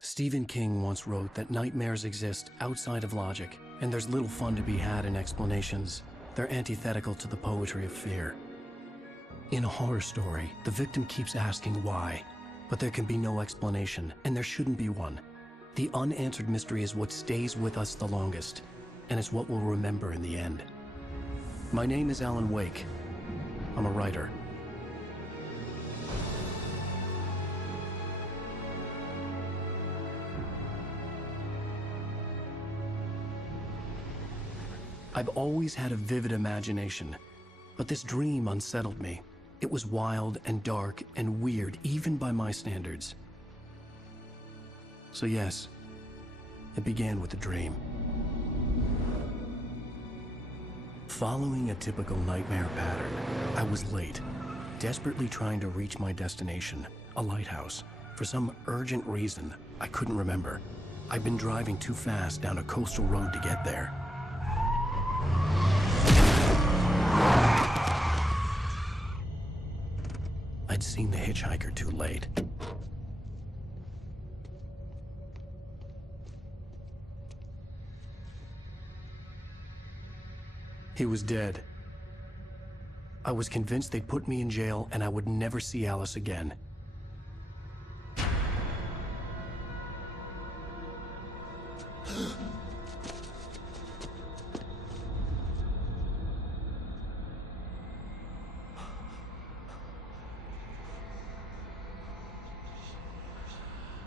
Stephen King once wrote that nightmares exist outside of logic, and there's little fun to be had in explanations. They're antithetical to the poetry of fear. In a horror story, the victim keeps asking why, but there can be no explanation, and there shouldn't be one. The unanswered mystery is what stays with us the longest, and it's what we'll remember in the end. My name is Alan Wake. I'm a writer. I've always had a vivid imagination, but this dream unsettled me. It was wild and dark and weird, even by my standards. So yes, it began with a dream. Following a typical nightmare pattern, I was late, desperately trying to reach my destination, a lighthouse. For some urgent reason, I couldn't remember. I'd been driving too fast down a coastal road to get there. I'd seen the hitchhiker too late. He was dead. I was convinced they'd put me in jail and I would never see Alice again.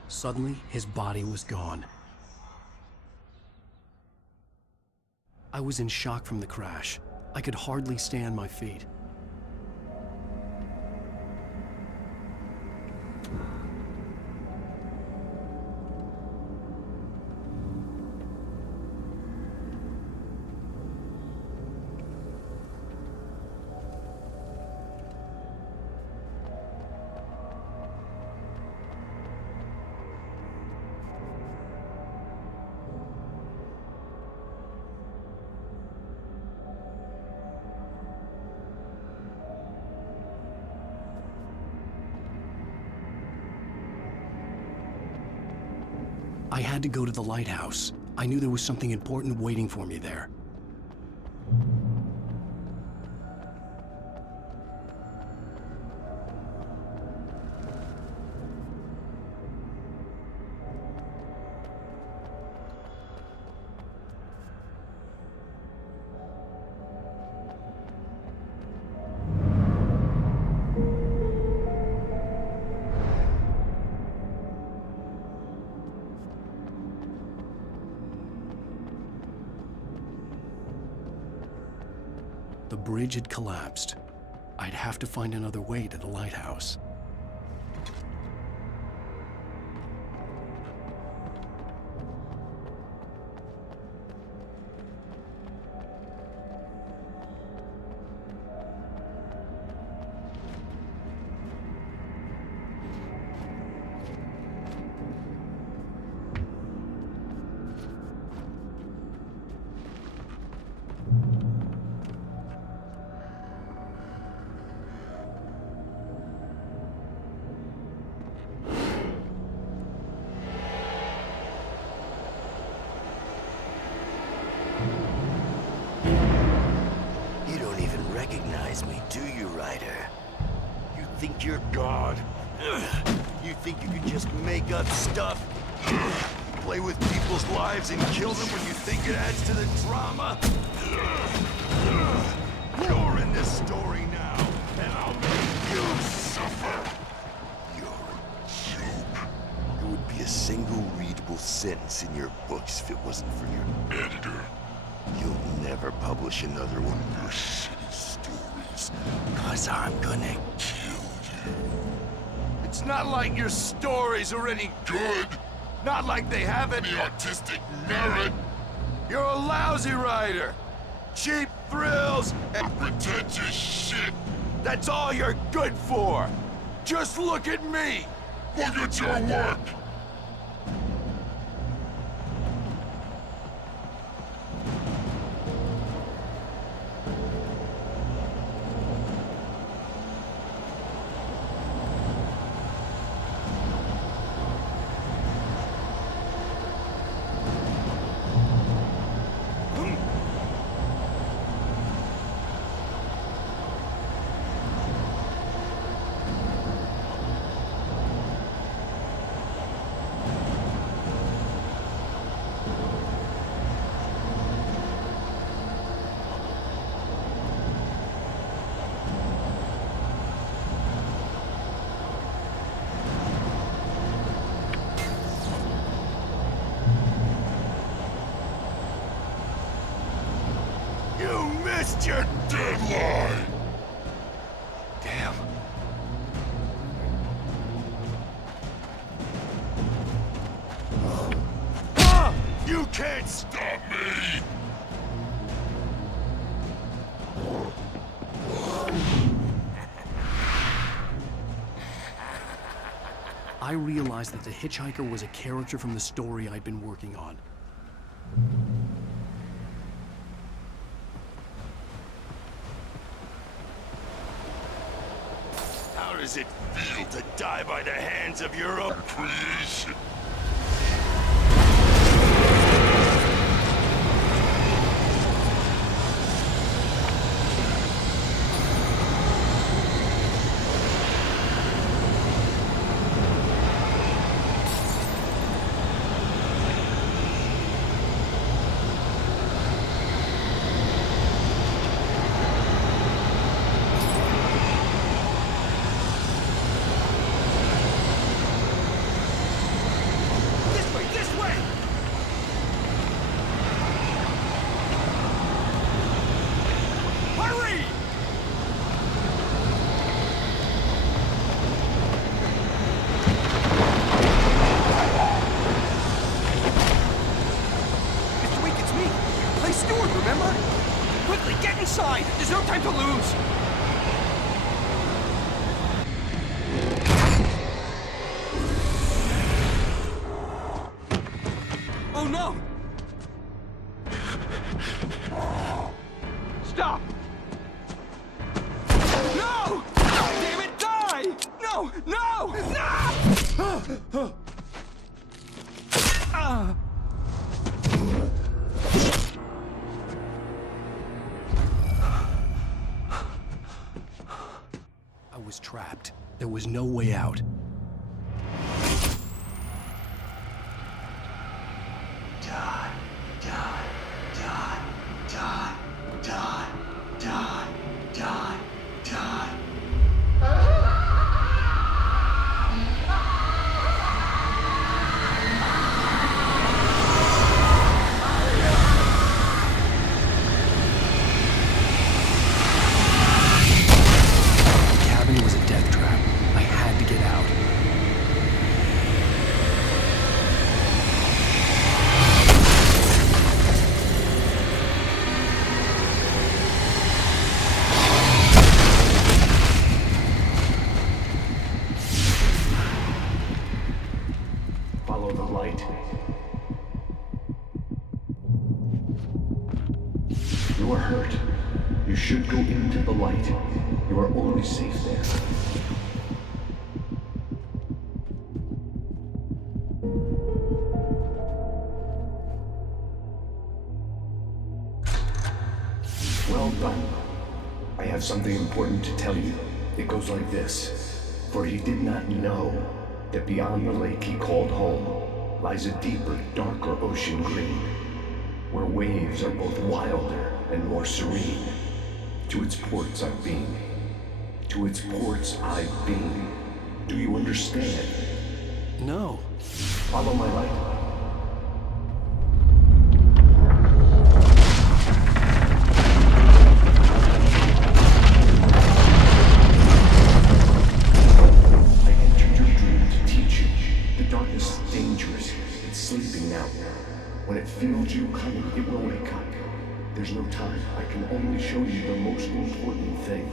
Suddenly, his body was gone. I was in shock from the crash. I could hardly stay on my feet. I had to go to the lighthouse. I knew there was something important waiting for me there. The bridge had collapsed. I'd have to find another way to the lighthouse. Me, do you, Ryder? You think you're God? You think you can just make up stuff? Play with people's lives and kill them when you think it adds to the drama? You're in this story now, and I'll make you suffer. You're a joke. It would be a single readable sentence in your books if it wasn't for your editor. You'll never publish another one of your shitty stories, 'cause I'm gonna kill you. It's not like your stories are any good. Not like they have any artistic merit. You're a lousy writer. Cheap thrills and pretentious shit. That's all you're good for. Just look at me. Look at your work. You missed your deadline! Damn. You can't stop me! I realized that the hitchhiker was a character from the story I'd been working on. How does it feel to die by the hands of your own creation? There's no time to lose! Oh no! Stop! No! Damn it, die! No! No! No! I was trapped. There was no way out. Die, die, die, die, die, die, die, die. The cabin was a death trap. I had to get out. Follow the light. You are hurt. You should go into the light. You are only safe there. Well done. I have something important to tell you. It goes like this. For he did not know that beyond the lake he called home lies a deeper, darker ocean green, where waves are both wilder and more serene. To its ports I've been. To its ports I've been. Do you understand? No. Follow my light. I entered your dream to teach you. The darkness is dangerous. It's sleeping now. When it feels you coming, it will wake up. There's no time. I can only show you the most important thing.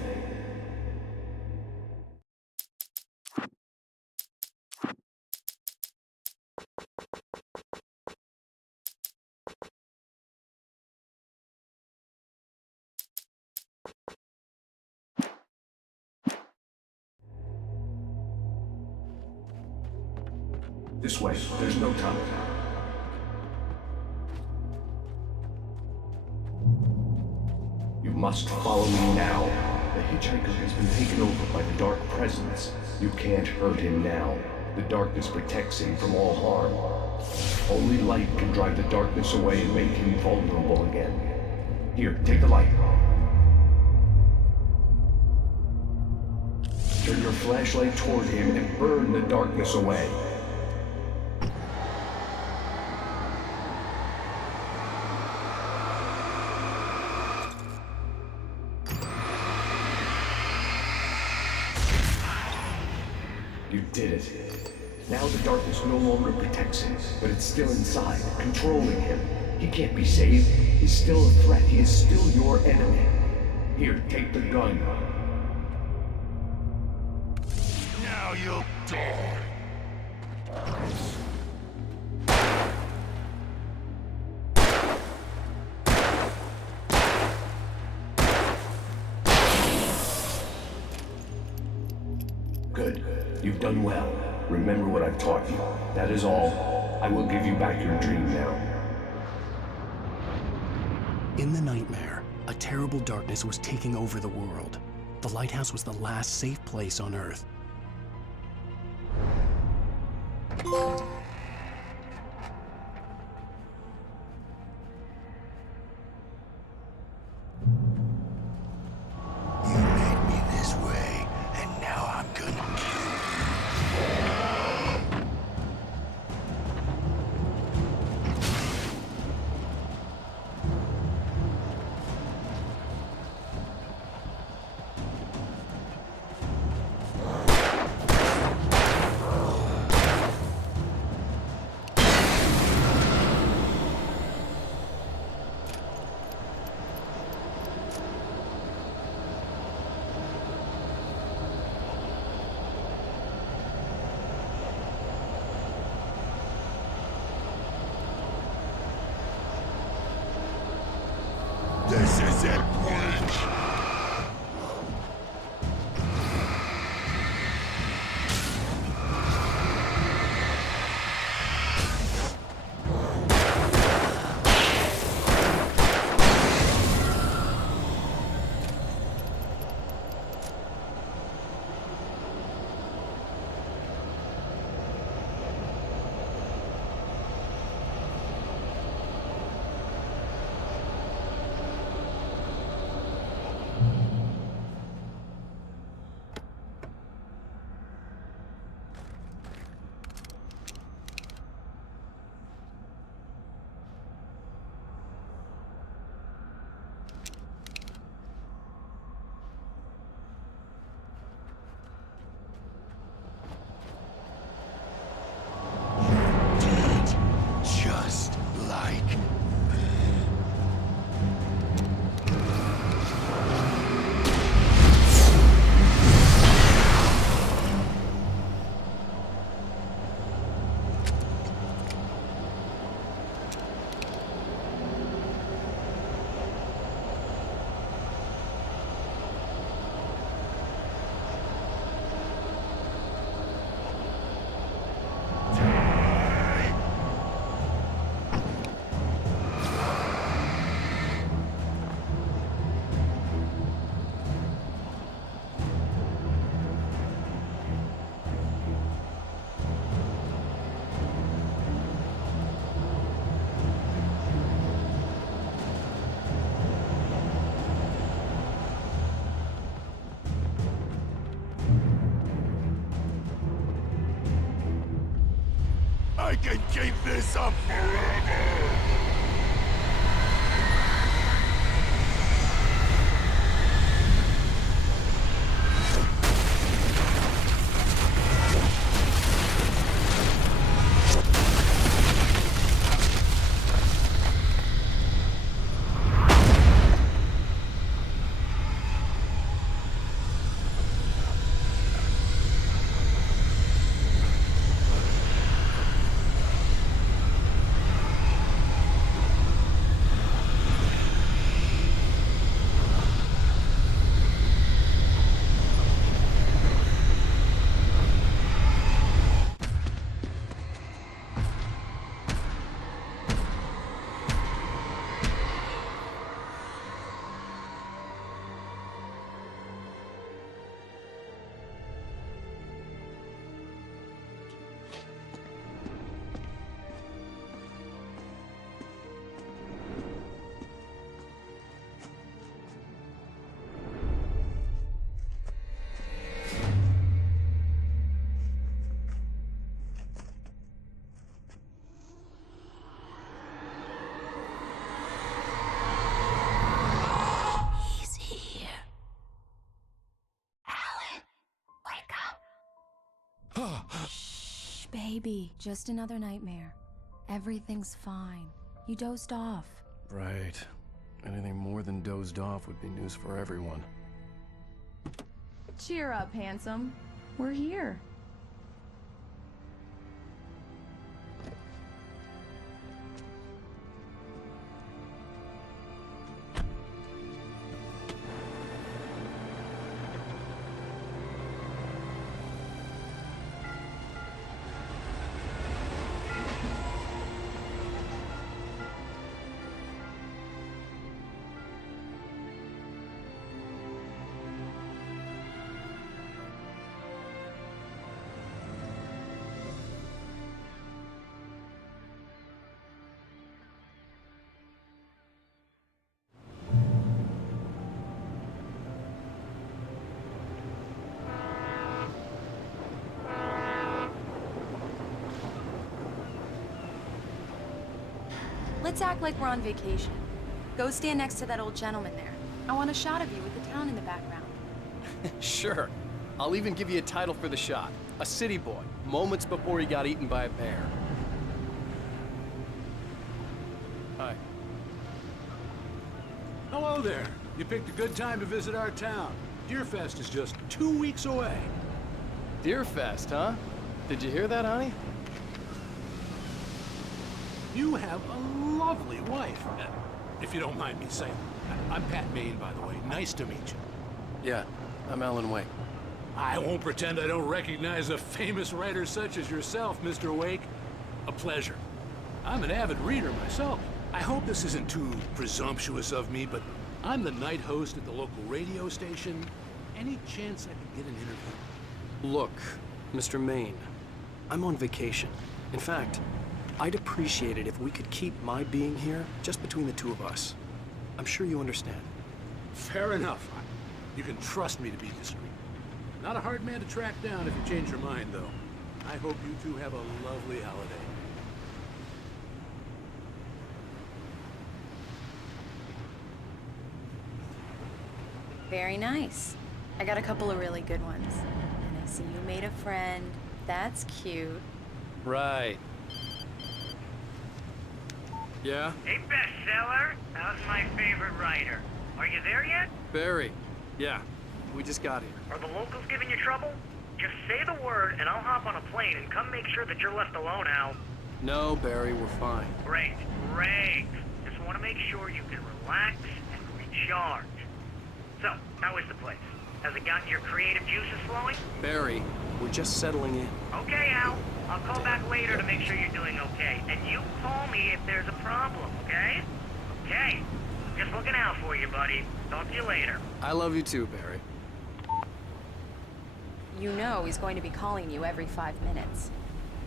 This way. There's no time. You must follow me now. The hitchhiker has been taken over by the dark presence. You can't hurt him now. The darkness protects him from all harm. Only light can drive the darkness away and make him vulnerable again. Here, take the light. Turn your flashlight toward him and burn the darkness away. You did it. Now the darkness no longer protects him, but it's still inside, controlling him. He can't be saved. He's still a threat. He is still your enemy. Here, take the gun. Now you'll die. Good. You've done well. Remember what I've taught you. That is all. I will give you back your dream now. In the nightmare, a terrible darkness was taking over the world. The lighthouse was the last safe place on Earth. You made me this way, and now I'm gonna This is it, Witch! Just like I can keep this up forever! Shh, baby. Just another nightmare. Everything's fine. You dozed off. Right. Anything more than dozed off would be news for everyone. Cheer up, handsome. We're here. Let's act like we're on vacation. Go stand next to that old gentleman there. I want a shot of you with the town in the background. Sure. I'll even give you a title for the shot. A city boy, moments before he got eaten by a bear. Hi. Hello there. You picked a good time to visit our town. Deerfest is just 2 weeks away. Deerfest, huh? Did you hear that, honey? You have a lovely wife, if you don't mind me saying. I'm Pat Maine, by the way. Nice to meet you. Yeah, I'm Alan Wake. I won't pretend I don't recognize a famous writer such as yourself, Mr. Wake. A pleasure. I'm an avid reader myself. I hope this isn't too presumptuous of me, but I'm the night host at the local radio station. Any chance I could get an interview? Look, Mr. Maine, I'm on vacation. In fact, I'd appreciate it if we could keep my being here just between the two of us. I'm sure you understand. Fair enough. You can trust me to be discreet. Not a hard man to track down if you change your mind, though. I hope you two have a lovely holiday. Very nice. I got a couple of really good ones. And I see you made a friend. That's cute. Right. Yeah? Hey, bestseller. How's my favorite writer? Are you there yet? Barry. Yeah. We just got here. Are the locals giving you trouble? Just say the word and I'll hop on a plane and come make sure that you're left alone, Al. No, Barry, we're fine. Great, great. Just want to make sure you can relax and recharge. So, how is the place? Has it gotten your creative juices flowing? Barry, we're just settling in. Okay, Al. I'll call back later to make sure you're doing okay. And you call me if there's a problem, okay? Okay. Just looking out for you, buddy. Talk to you later. I love you too, Barry. You know he's going to be calling you every 5 minutes.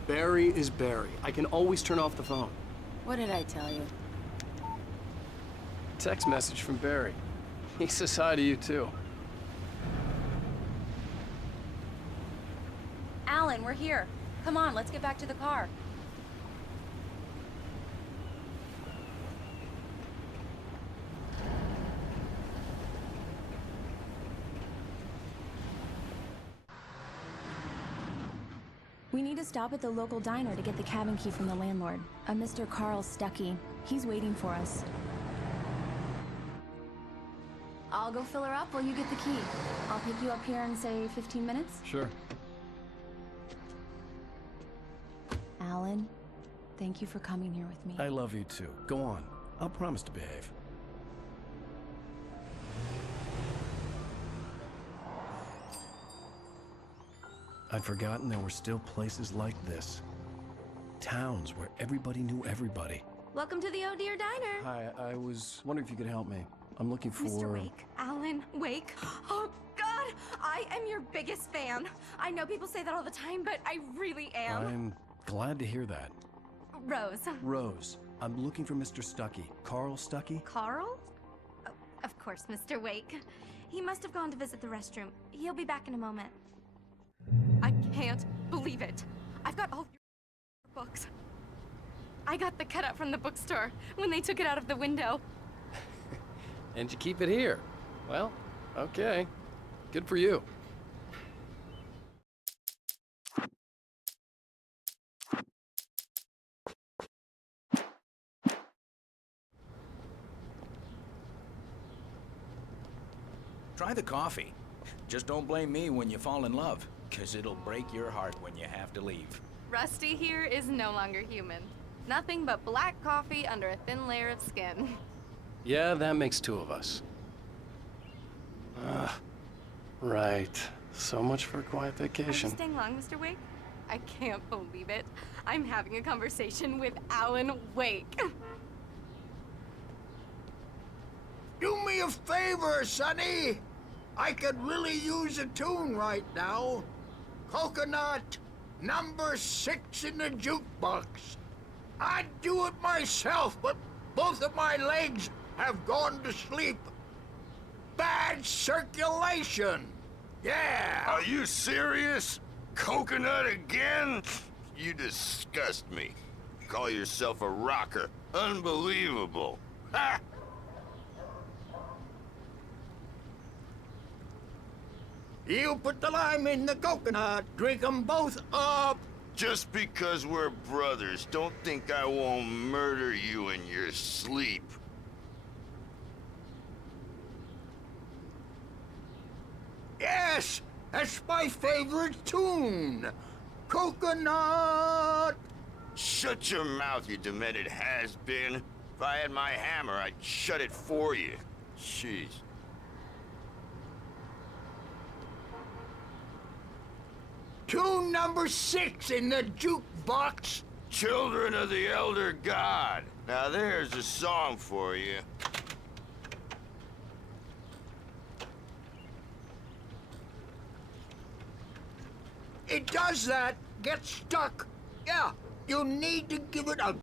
Barry is Barry. I can always turn off the phone. What did I tell you? Text message from Barry. He says hi to you too. Alan, we're here. Come on, let's get back to the car. We need to stop at the local diner to get the cabin key from the landlord, a Mr. Carl Stuckey. He's waiting for us. I'll go fill her up while you get the key. I'll pick you up here in, say, 15 minutes? Sure. Alan, thank you for coming here with me. I love you too. Go on. I'll promise to behave. I'd forgotten there were still places like this. Towns where everybody knew everybody. Welcome to the Oh Dear Diner. Hi, I was wondering if you could help me. I'm looking for... Mr. Wake. Alan Wake. Oh, God! I am your biggest fan. I know people say that all the time, but I really am. I'm glad to hear that. Rose. Rose, I'm looking for Mr. Stuckey. Carl Stuckey? Carl? Oh, of course, Mr. Wake. He must have gone to visit the restroom. He'll be back in a moment. I can't believe it. I've got all your books. I got the cutout from the bookstore when they took it out of the window. And you keep it here. Well, okay. Good for you. Try the coffee. Just don't blame me when you fall in love, 'cause it'll break your heart when you have to leave. Rusty here is no longer human. Nothing but black coffee under a thin layer of skin. Yeah, that makes two of us. Right. So much for a quiet Are you vacation. staying long, Mr. Wake? I can't believe it. I'm having a conversation with Alan Wake. Do me a favor, Sonny. I could really use a tune right now. Coconut, number 6 in the jukebox. I'd do it myself, but both of my legs have gone to sleep. Bad circulation. Yeah. Are you serious? Coconut again? You disgust me. Call yourself a rocker. Unbelievable. Ha! You put the lime in the coconut. Drink 'em both up. Just because we're brothers, don't think I won't murder you in your sleep. Yes, that's my favorite tune. Coconut. Shut your mouth, you demented has-been. If I had my hammer, I'd shut it for you. Jeez. Tune number 6 in the jukebox. Children of the Elder God. Now there's a song for you. It does that. Get stuck. Yeah, you need to give it a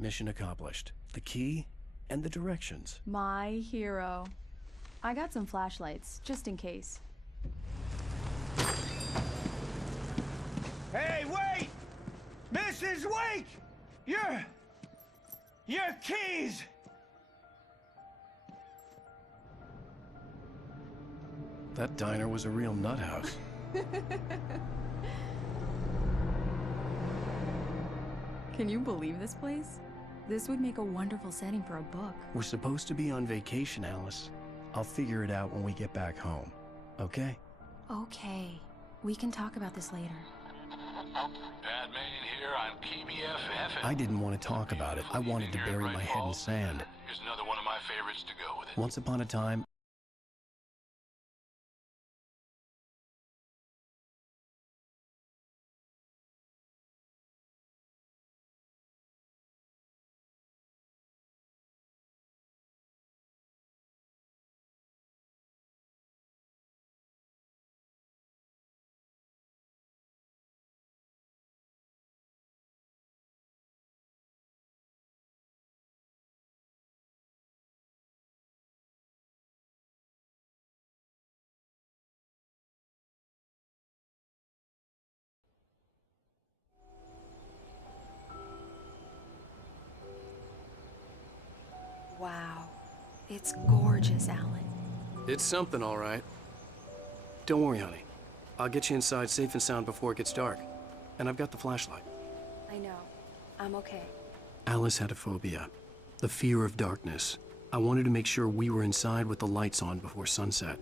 Mission accomplished. The key and the directions. My hero. I got some flashlights, just in case. Hey, wait! Mrs. Wake! Your keys! That diner was a real nut house. Can you believe this place? This would make a wonderful setting for a book. We're supposed to be on vacation, Alice. I'll figure it out when we get back home, okay? Okay. We can talk about this later. Batman here on PBFF. I didn't want to talk about it. I wanted to bury my head in sand. Here's another one of my favorites to go with it. Once upon a time, Wow. It's gorgeous, Alan. It's something, all right. Don't worry, honey. I'll get you inside safe and sound before it gets dark. And I've got the flashlight. I know. I'm okay. Alice had a phobia. The fear of darkness. I wanted to make sure we were inside with the lights on before sunset.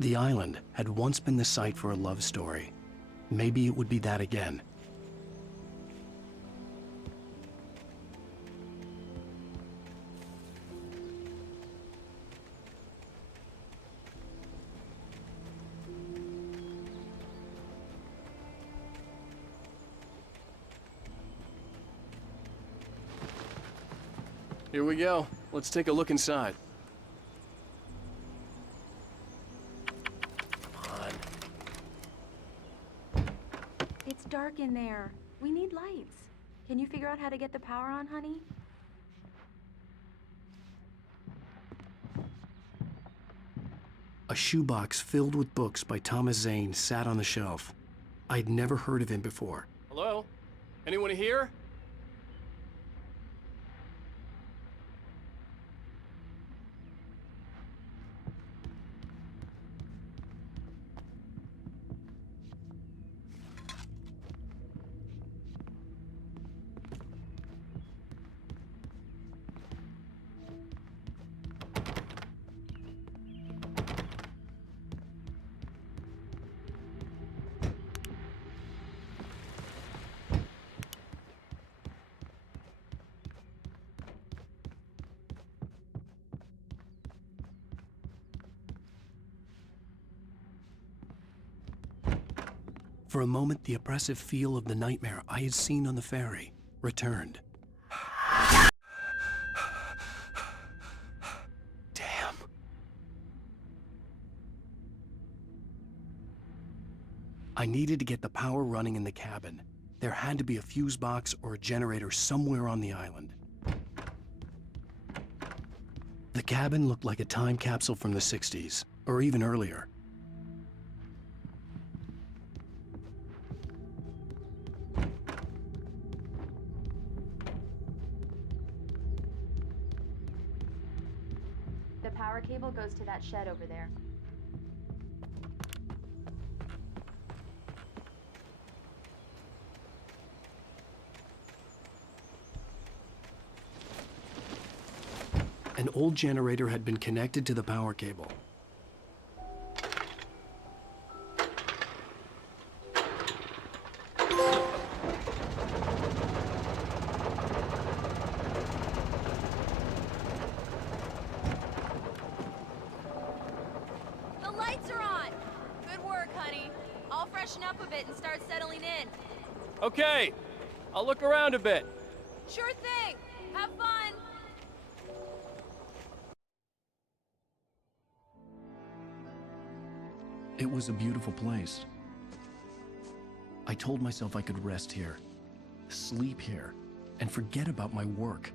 The island had once been the site for a love story. Maybe it would be that again. Here we go. Let's take a look inside. It's dark in there. We need lights. Can you figure out how to get the power on, honey? A shoebox filled with books by Thomas Zane sat on the shelf. I'd never heard of him before. Hello? Anyone here? For a moment, the oppressive feel of the nightmare I had seen on the ferry returned. Damn. I needed to get the power running in the cabin. There had to be a fuse box or a generator somewhere on the island. The cabin looked like a time capsule from the 60s, or even earlier. power cable goes to that shed over there. An old generator had been connected to the power cable. The lights are on! Good work, honey. I'll freshen up a bit and start settling in. Okay, I'll look around a bit. Sure thing! Have fun! It was a beautiful place. I told myself I could rest here, sleep here, and forget about my work.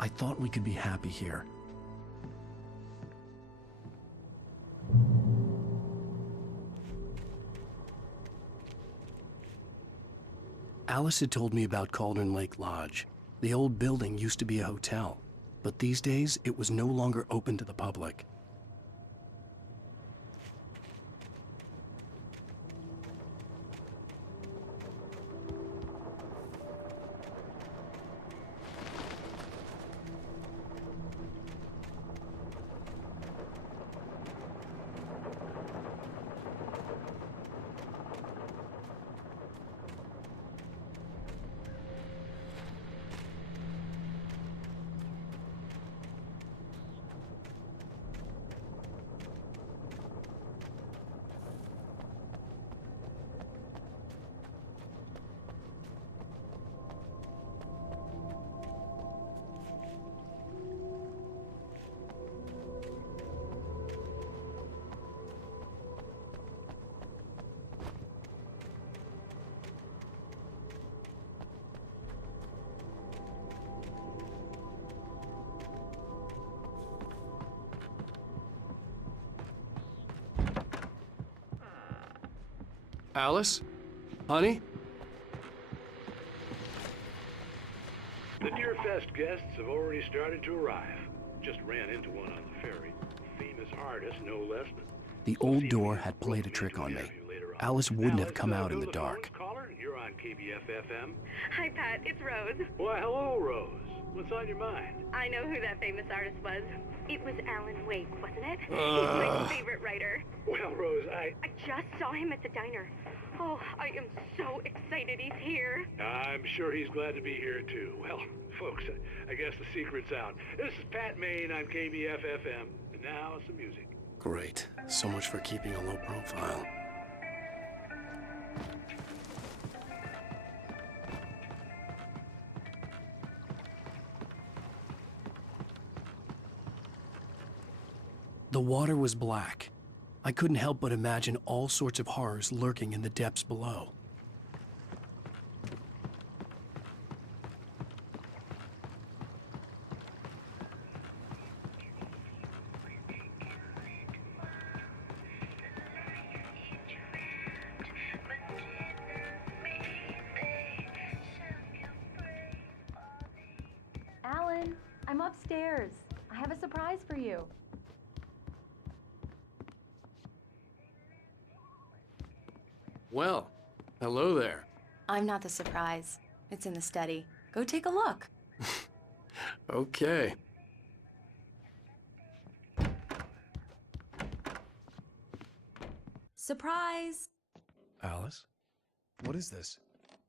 I thought we could be happy here. Alice had told me about Cauldron Lake Lodge. The old building used to be a hotel, but these days it was no longer open to the public. Alice? Honey? The Deerfest guests have already started to arrive. Just ran into one on the ferry. Famous artist, no less. The old door had played a trick on me. Alice wouldn't have come out in the dark. Caller, you're on KBF-FM. Hi, Pat. It's Rose. Why, hello, Rose. What's on your mind? I know who that famous artist was. It was Alan Wake, wasn't it? He's my favorite writer. Well, Rose, I just saw him at the diner. Oh, I am so excited he's here. I'm sure he's glad to be here, too. Well, folks, I guess the secret's out. This is Pat Maine on KBF-FM. And now, some music. Great. So much for keeping a low profile. The water was black. I couldn't help but imagine all sorts of horrors lurking in the depths below. Alan, I'm upstairs. I have a surprise for you. Well, hello there. I'm not the surprise. It's in the study. Go take a look. Okay. Surprise! Alice? What is this?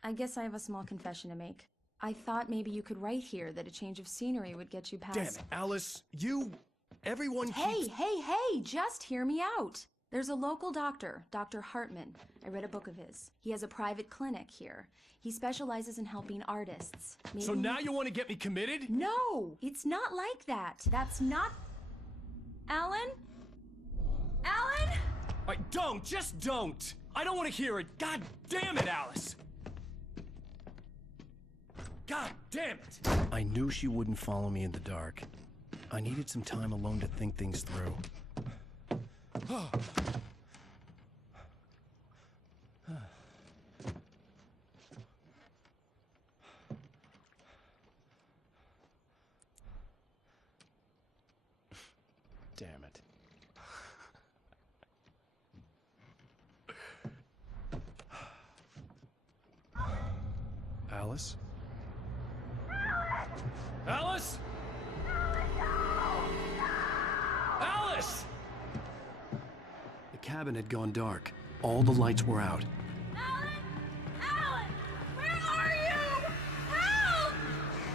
I guess I have a small confession to make. I thought maybe you could write here that a change of scenery would get you past... Damn it, Alice! Everyone keeps... Hey! Just hear me out! There's a local doctor, Dr. Hartman. I read a book of his. He has a private clinic here. He specializes in helping artists. Maybe... So now you want to get me committed? No! It's not like that. That's not... Alan? Alan? Don't! Just don't! I don't want to hear it! God damn it, Alice! God damn it! I knew she wouldn't follow me in the dark. I needed some time alone to think things through. Alice? Alice? Alice! The cabin had gone dark. All the lights were out.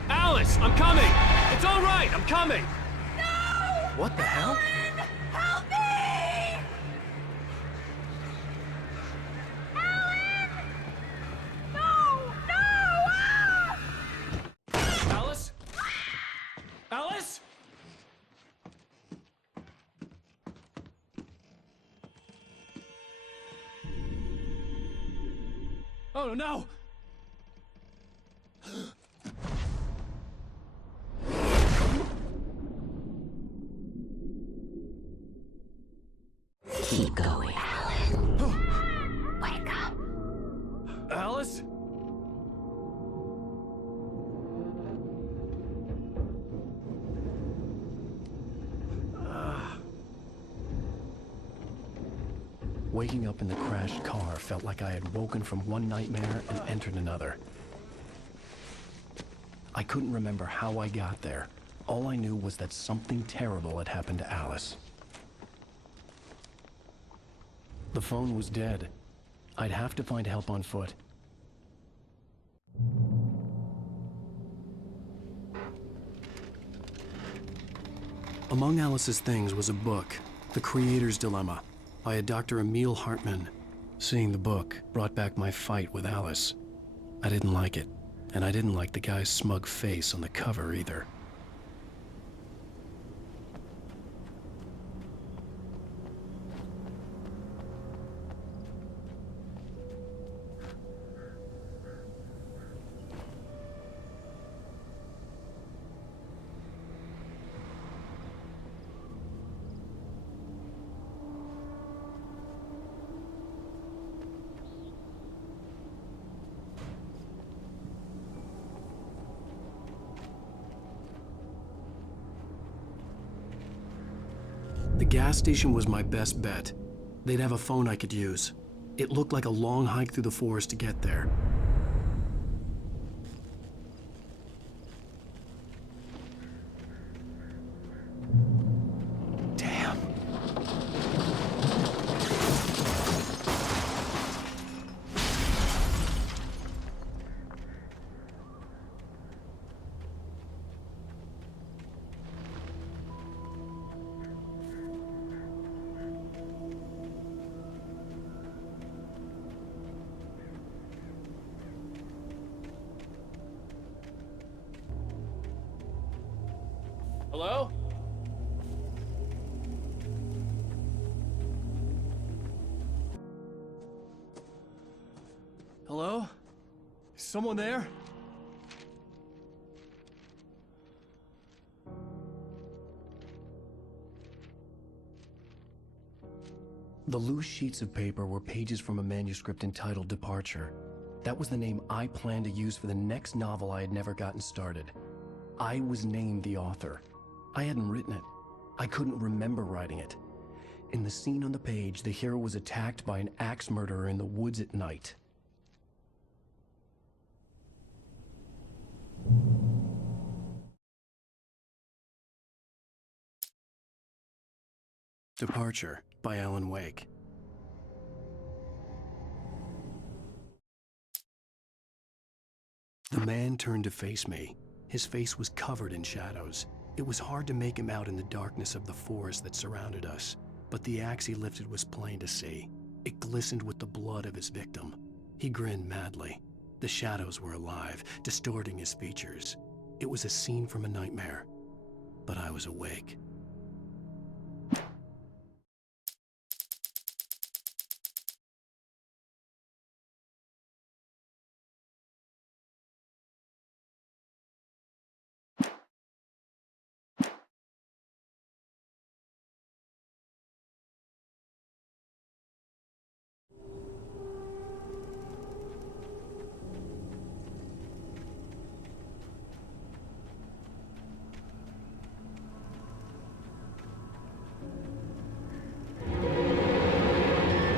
Alice, I'm coming! It's all right, I'm coming! What the hell? Help me! Alan! No! No! Ah! Alice? Alice? Oh no! Keep going, Alan. Wake up. Alice? Waking up in the crashed car felt like I had woken from one nightmare and entered another. I couldn't remember how I got there. All I knew was that something terrible had happened to Alice. The phone was dead. I'd have to find help on foot. Among Alice's things was a book, The Creator's Dilemma, by a Dr. Emil Hartman. Seeing the book brought back my fight with Alice. I didn't like it, and I didn't like the guy's smug face on the cover either. The gas station was my best bet. They'd have a phone I could use. It looked like a long hike through the forest to get there. Damn. Hello? Hello? Is someone there? The loose sheets of paper were pages from a manuscript entitled Departure. That was the name I planned to use for the next novel I had never gotten started. I was named the author. I hadn't written it. I couldn't remember writing it. In the scene on the page, the hero was attacked by an axe murderer in the woods at night. Departure by Alan Wake. The man turned to face me. His face was covered in shadows. It was hard to make him out in the darkness of the forest that surrounded us, but the axe he lifted was plain to see. It glistened with the blood of his victim. He grinned madly. The shadows were alive, distorting his features. It was a scene from a nightmare, but I was awake.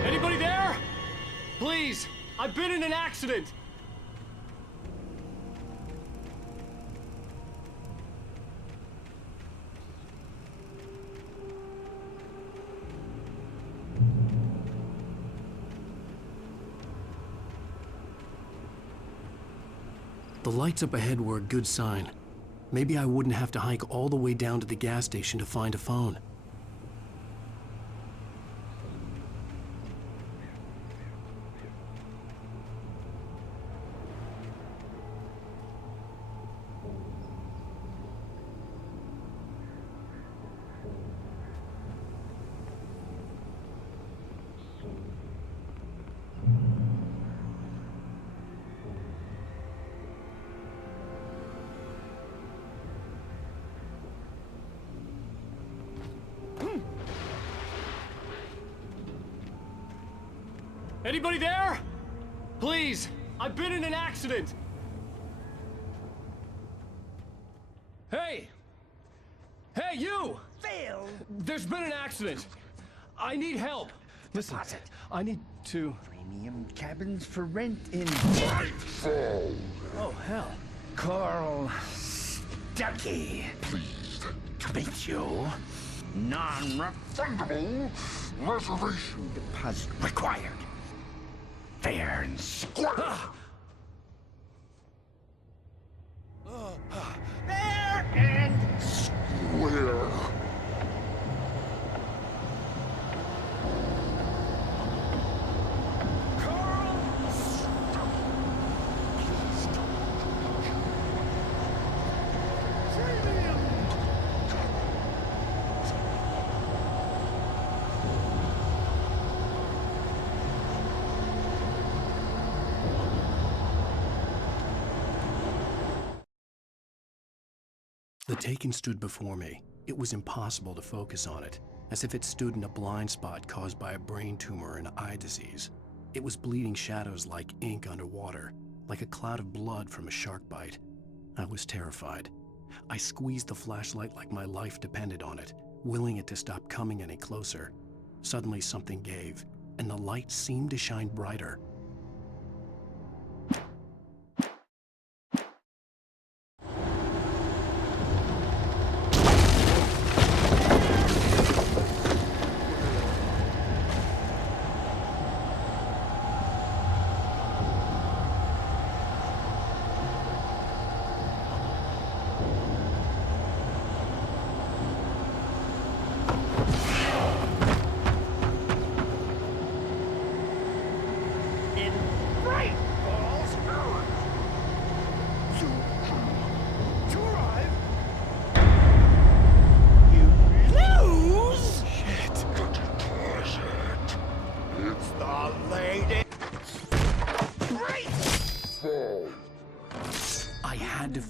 Anybody there? Please, I've been in an accident. The lights up ahead were a good sign. Maybe I wouldn't have to hike all the way down to the gas station to find a phone. Anybody there? Please, I've been in an accident. Hey! Hey, you! Phil! There's been an accident. I need help. Listen, I need to... Premium cabins for rent in... Oh, hell. Carl Stuckey. Pleased To meet you. Non-refundable reservation deposit required. Fair and square. Fair and square. The Taken stood before me. It was impossible to focus on it, as if it stood in a blind spot caused by a brain tumor and eye disease. It was bleeding shadows like ink underwater, like a cloud of blood from a shark bite. I was terrified. I squeezed the flashlight like my life depended on it, willing it to stop coming any closer. Suddenly something gave, and the light seemed to shine brighter.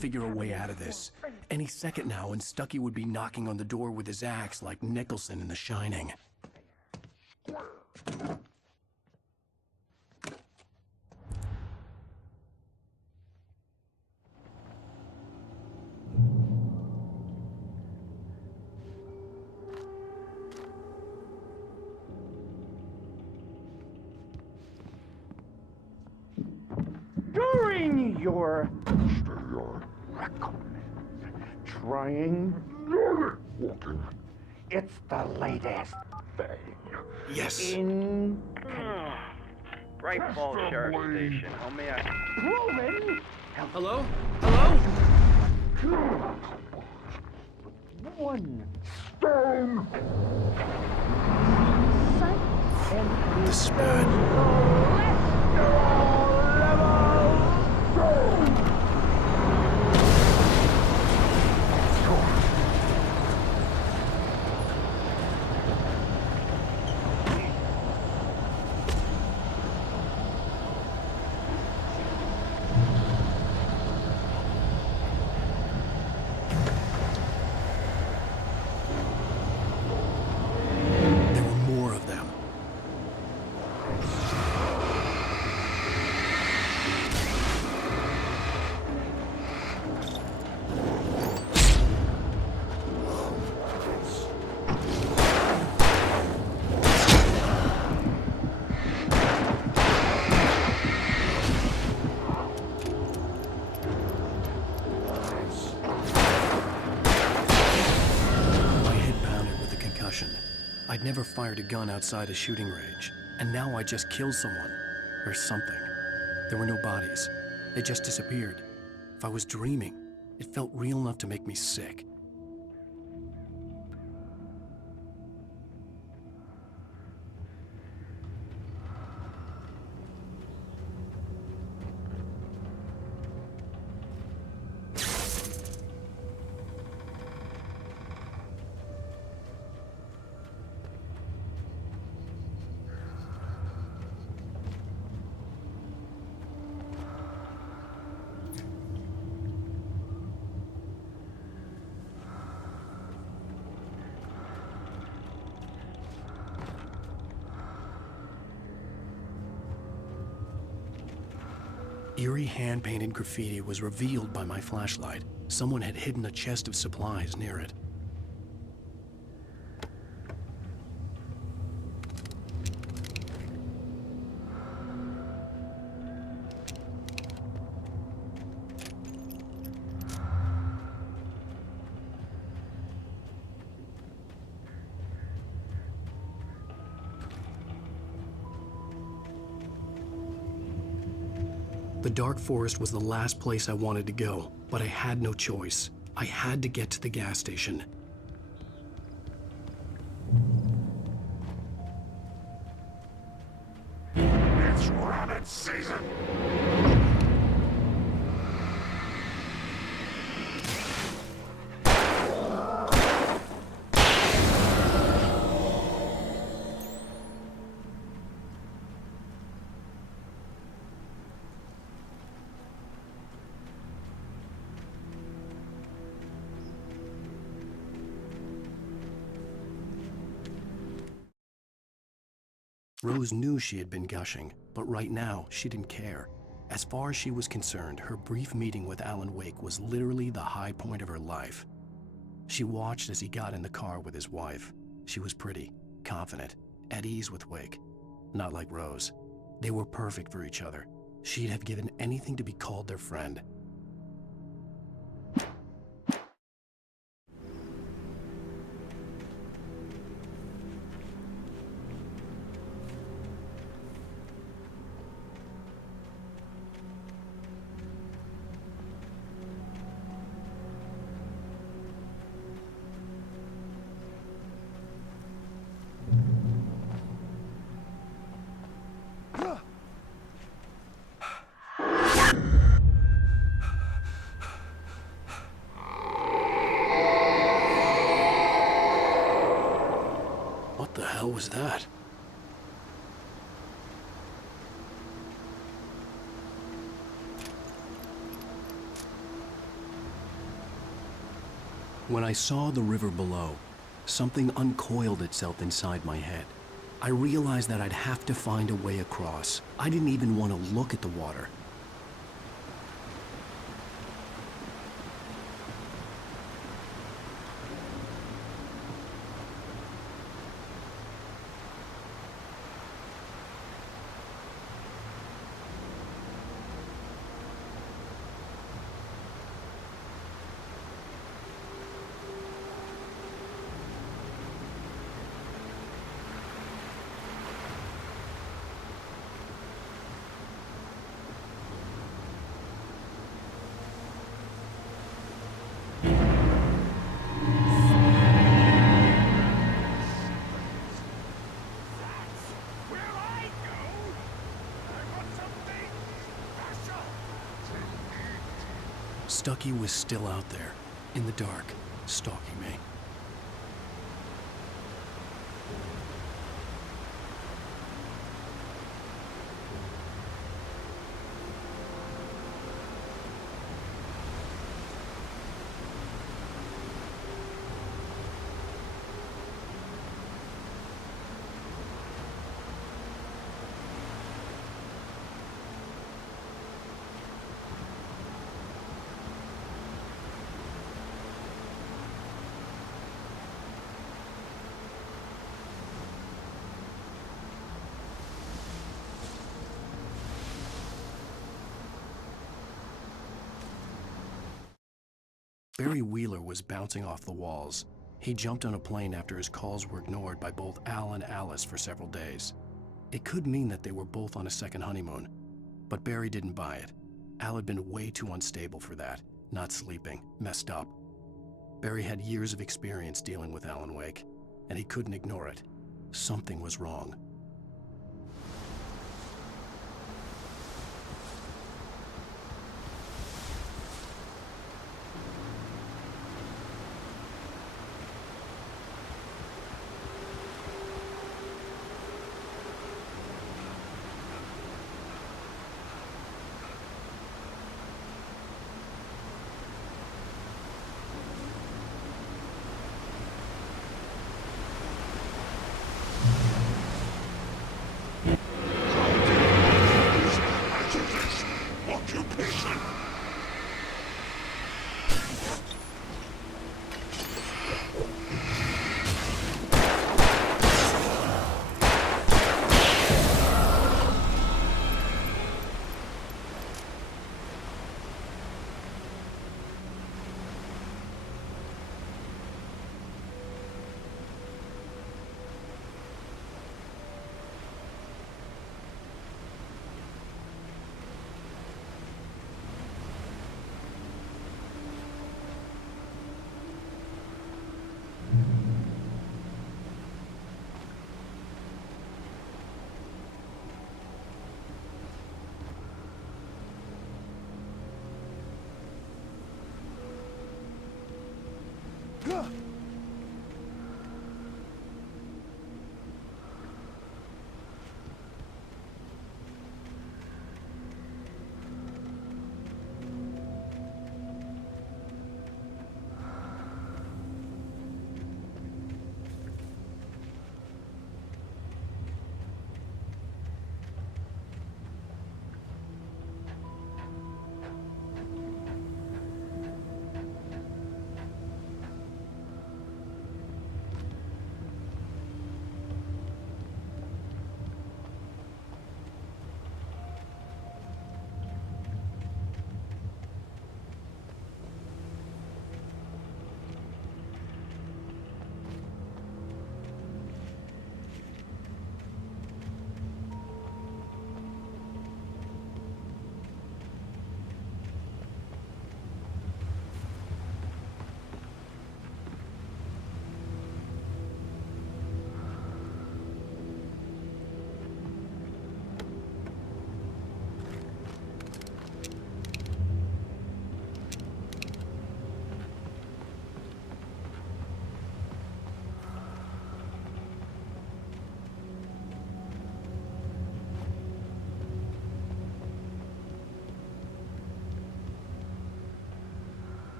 Figure a way out of this. Any second now, and Stuckey would be knocking on the door with his axe like Nicholson in The Shining. During your trying walking. It's the latest thing. Yes. In Bright Falls Sheriff Station. How may I? proven. Hello? Hello? One stone. This is bad. I'd never fired a gun outside a shooting range, and now I just killed someone. Or something. There were no bodies. They just disappeared. if I was dreaming. It felt real enough to make me sick. Eerie hand-painted graffiti was revealed by my flashlight. Someone had hidden a chest of supplies near it. The dark forest was the last place I wanted to go, but I had no choice. I had to get to the gas station. It's rabbit season! Rose knew she had been gushing, but right now, she didn't care. As far as she was concerned, her brief meeting with Alan Wake was literally the high point of her life. She watched as he got in the car with his wife. She was pretty, confident, at ease with Wake. Not like Rose. They were perfect for each other. She'd have given anything to be called their friend. What the hell was that? When I saw the river below, something uncoiled itself inside my head. I realized that I'd have to find a way across. I didn't even want to look at the water. Stucky was still out there, in the dark, stalking me. Barry Wheeler was bouncing off the walls. He jumped on a plane after his calls were ignored by both Al and Alice for several days. It could mean that they were both on a second honeymoon, but Barry didn't buy it. Al had been way too unstable for that, not sleeping, messed up. Barry had years of experience dealing with Alan Wake, and he couldn't ignore it. Something was wrong.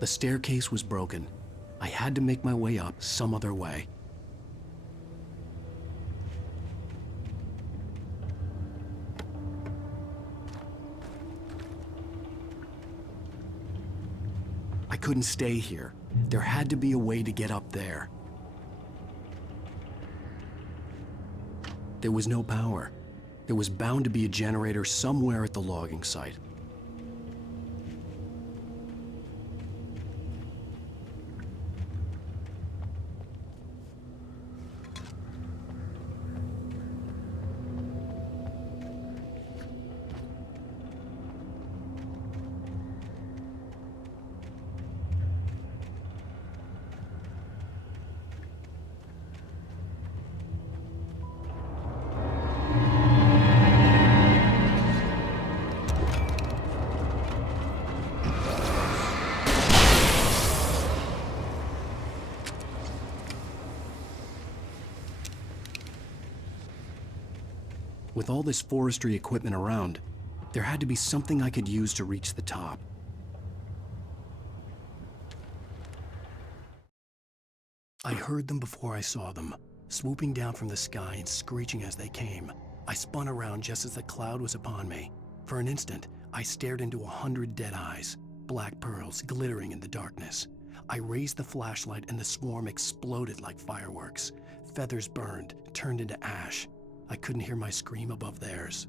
The staircase was broken. I had to make my way up some other way. I couldn't stay here. There had to be a way to get up there. There was no power. There was bound to be a generator somewhere at the logging site. With all this forestry equipment around, there had to be something I could use to reach the top. I heard them before I saw them. swooping down from the sky and screeching as they came. I spun around just as the cloud was upon me. For an instant, I stared into 100 dead eyes, black pearls glittering in the darkness. I raised the flashlight and the swarm exploded like fireworks. Feathers burned, turned into ash. I couldn't hear my scream above theirs.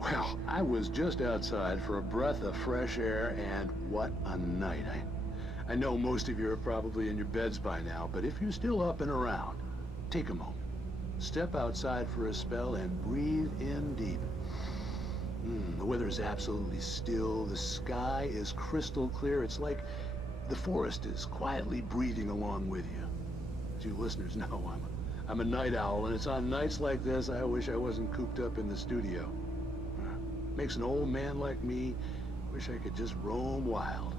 Well, I was just outside for a breath of fresh air, and what a night. I know most of you are probably in your beds by now, but if you're still up and around, take a moment. Step outside for a spell and breathe in deep. The weather is absolutely still. The sky is crystal clear. It's like the forest is quietly breathing along with you. As you listeners know, I'm a night owl, and it's on nights like this I wish I wasn't cooped up in the studio. Makes an old man like me wish I could just roam wild.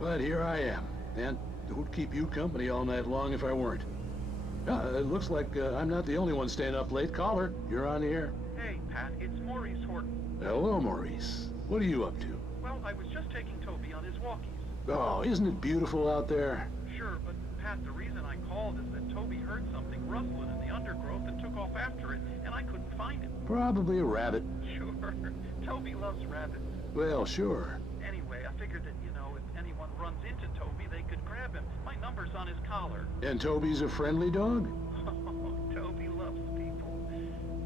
But here I am, and it would keep you company all night long if I weren't. It looks like I'm not the only one staying up late. Caller, you're on the air. Hey, Pat, it's Maurice Horton. Hello, Maurice. What are you up to? Well, I was just taking Toby on his walkies. Oh, isn't it beautiful out there? Sure, but Pat, the reason I called is that Toby heard something rustling in the undergrowth and took off after it, and I couldn't find him. Probably a rabbit. Sure. Toby loves rabbits. Well, sure. Anyway, I figured that, if anyone runs into Toby, they could grab him. My number's on his collar. And Toby's a friendly dog? Oh, Toby loves people.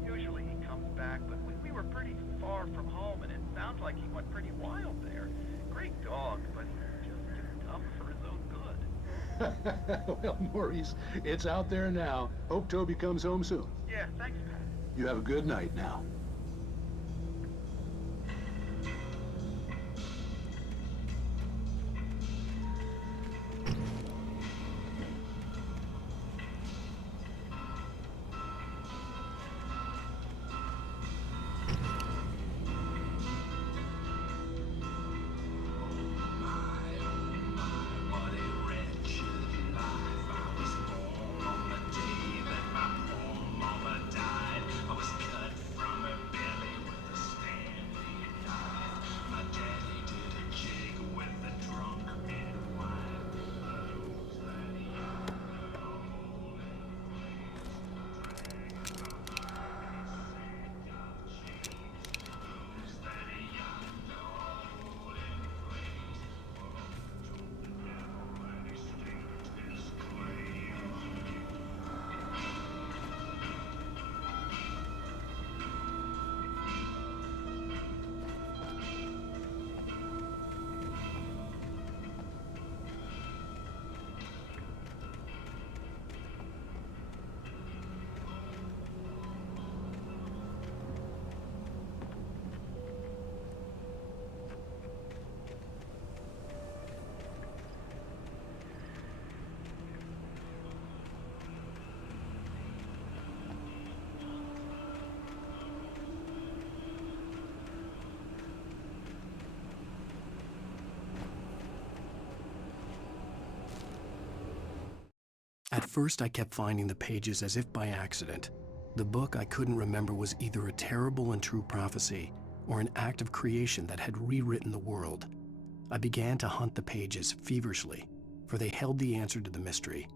Usually he comes back, but we were pretty far from home, and it sounds like he went pretty wild there. Great dog, but he's just too dumb for his own good. Well, Maurice, it's out there now. Hope Toby comes home soon. Yeah, thanks, Pat. You have a good night now. I was cut from a At first, I kept finding the pages as if by accident. The book I couldn't remember was either a terrible and true prophecy or an act of creation that had rewritten the world. I began to hunt the pages feverishly, for they held the answer to the mystery.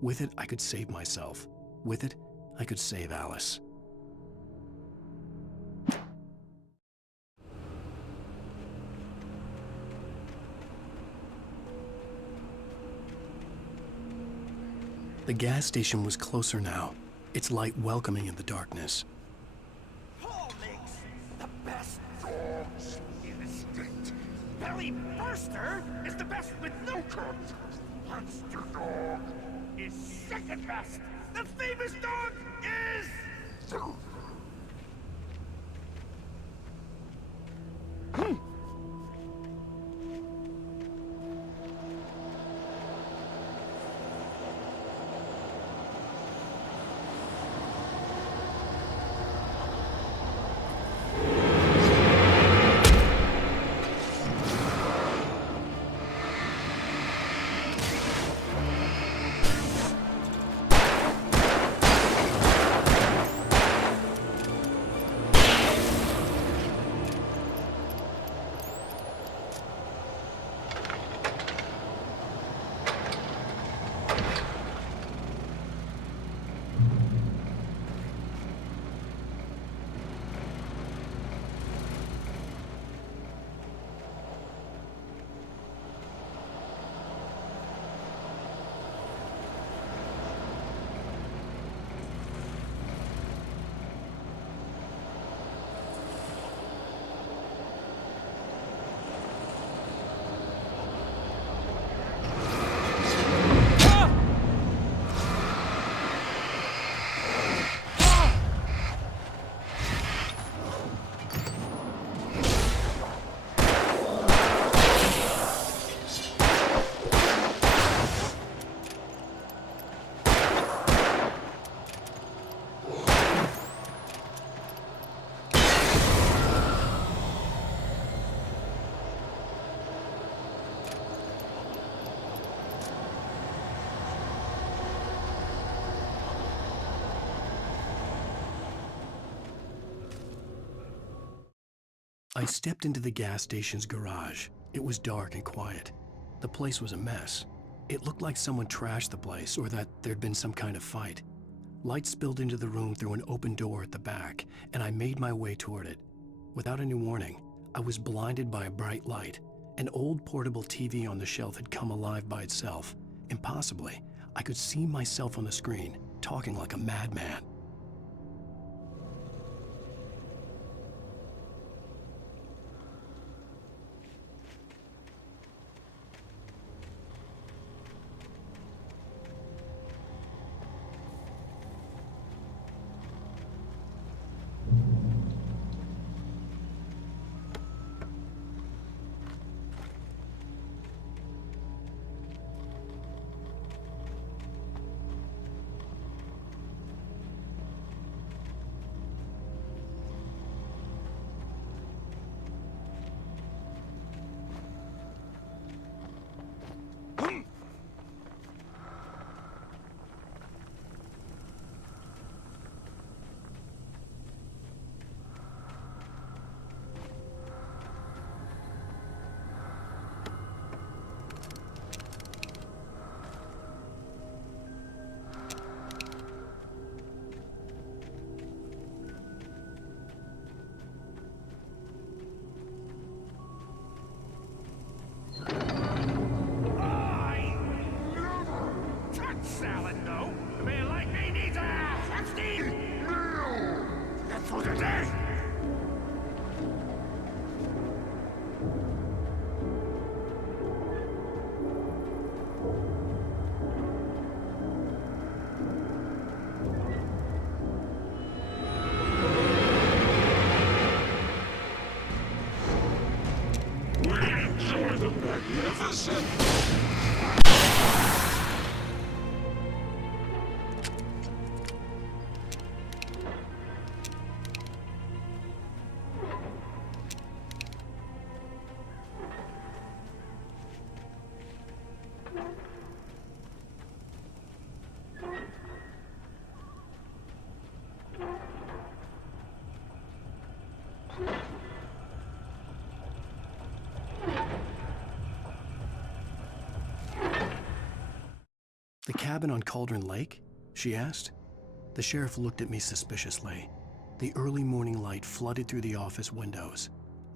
With it, I could save myself. With it, I could save Alice. The gas station was closer now, its light welcoming in the darkness. Paul makes the best dogs in the state. Belly Burster is the best with no cut. Monster Dog is second best. The famous dog is... I stepped into the gas station's garage. It was dark and quiet. The place was a mess. It looked like someone trashed the place or that there'd been some kind of fight. Light spilled into the room through an open door at the back, and I made my way toward it. Without any warning, I was blinded by a bright light. An old portable TV on the shelf had come alive by itself. Impossibly, I could see myself on the screen, talking like a madman. Salad, no. A man like me needs a hefty meal. That's for the day. Enjoy the magnificent. cabin on Cauldron Lake? She asked. The sheriff looked at me suspiciously. The early morning light flooded through the office windows.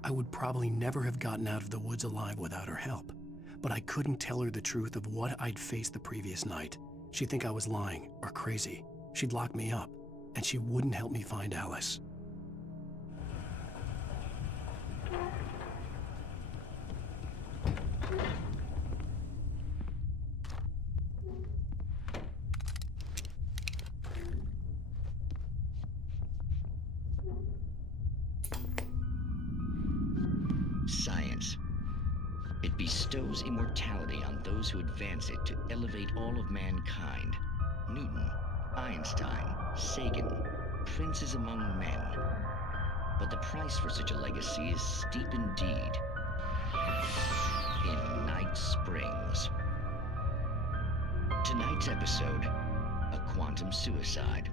I would probably never have gotten out of the woods alive without her help, but I couldn't tell her the truth of what I'd faced the previous night. She'd think I was lying or crazy. She'd lock me up, and she wouldn't help me find Alice. Science. It bestows immortality on those who advance it to elevate all of mankind. Newton, Einstein, Sagan, princes among men. But the price for such a legacy is steep indeed. In Night Springs. Tonight's episode, a quantum suicide.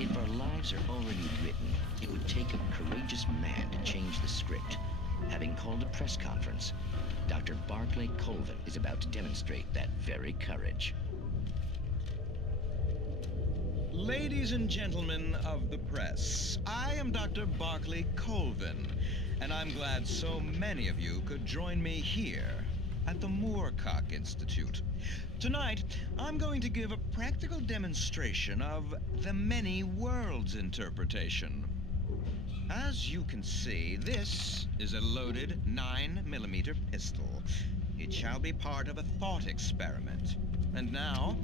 If our lives are already written, it would take a courageous man to change the script. Having called a press conference, Dr. Barclay Colvin is about to demonstrate that very courage. Ladies and gentlemen of the press, I am Dr. Barclay Colvin, and I'm glad so many of you could join me here at the Moorcock Institute. Tonight, I'm going to give a practical demonstration of the many worlds interpretation. As you can see, this is a loaded 9mm pistol. It shall be part of a thought experiment. And now,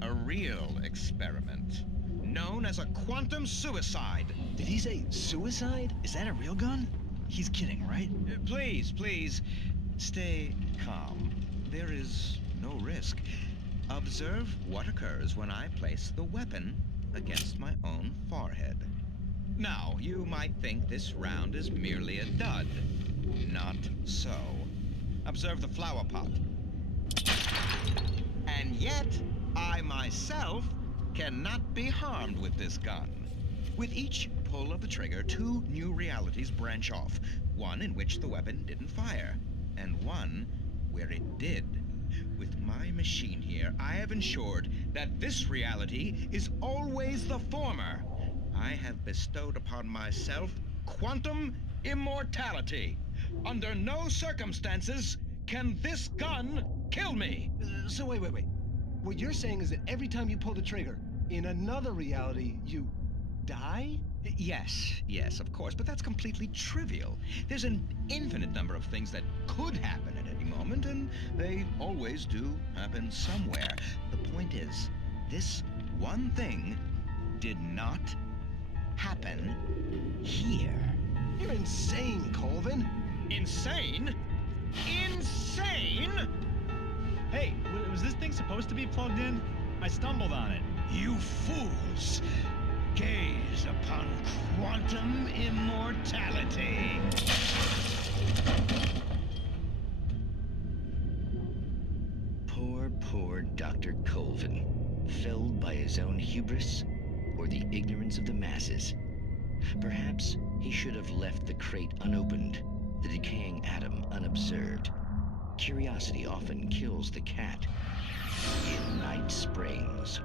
a real experiment, known as a quantum suicide. Did he say suicide? Is that a real gun? He's kidding, right? Please, stay calm. There is no risk. Observe what occurs when I place the weapon against my own forehead. Now, you might think this round is merely a dud. Not so. Observe the flower pot. And yet, I myself cannot be harmed with this gun. With each pull of the trigger, two new realities branch off. One in which the weapon didn't fire, and one where it did. With my machine here, I have ensured that this reality is always the former. I have bestowed upon myself quantum immortality. Under no circumstances can this gun kill me. So wait. What you're saying is that every time you pull the trigger, in another reality, you die? Yes, of course, but that's completely trivial. There's an infinite number of things that could happen at any moment, and they always do happen somewhere. The point is, this one thing did not happen here. You're insane, Colvin. Insane? Insane? Hey, was this thing supposed to be plugged in? I stumbled on it. You fools! Gaze upon quantum immortality. Poor Dr. Colvin, felled by his own hubris or the ignorance of the masses. Perhaps he should have left the crate unopened, the decaying atom unobserved. Curiosity often kills the cat. In Night Springs.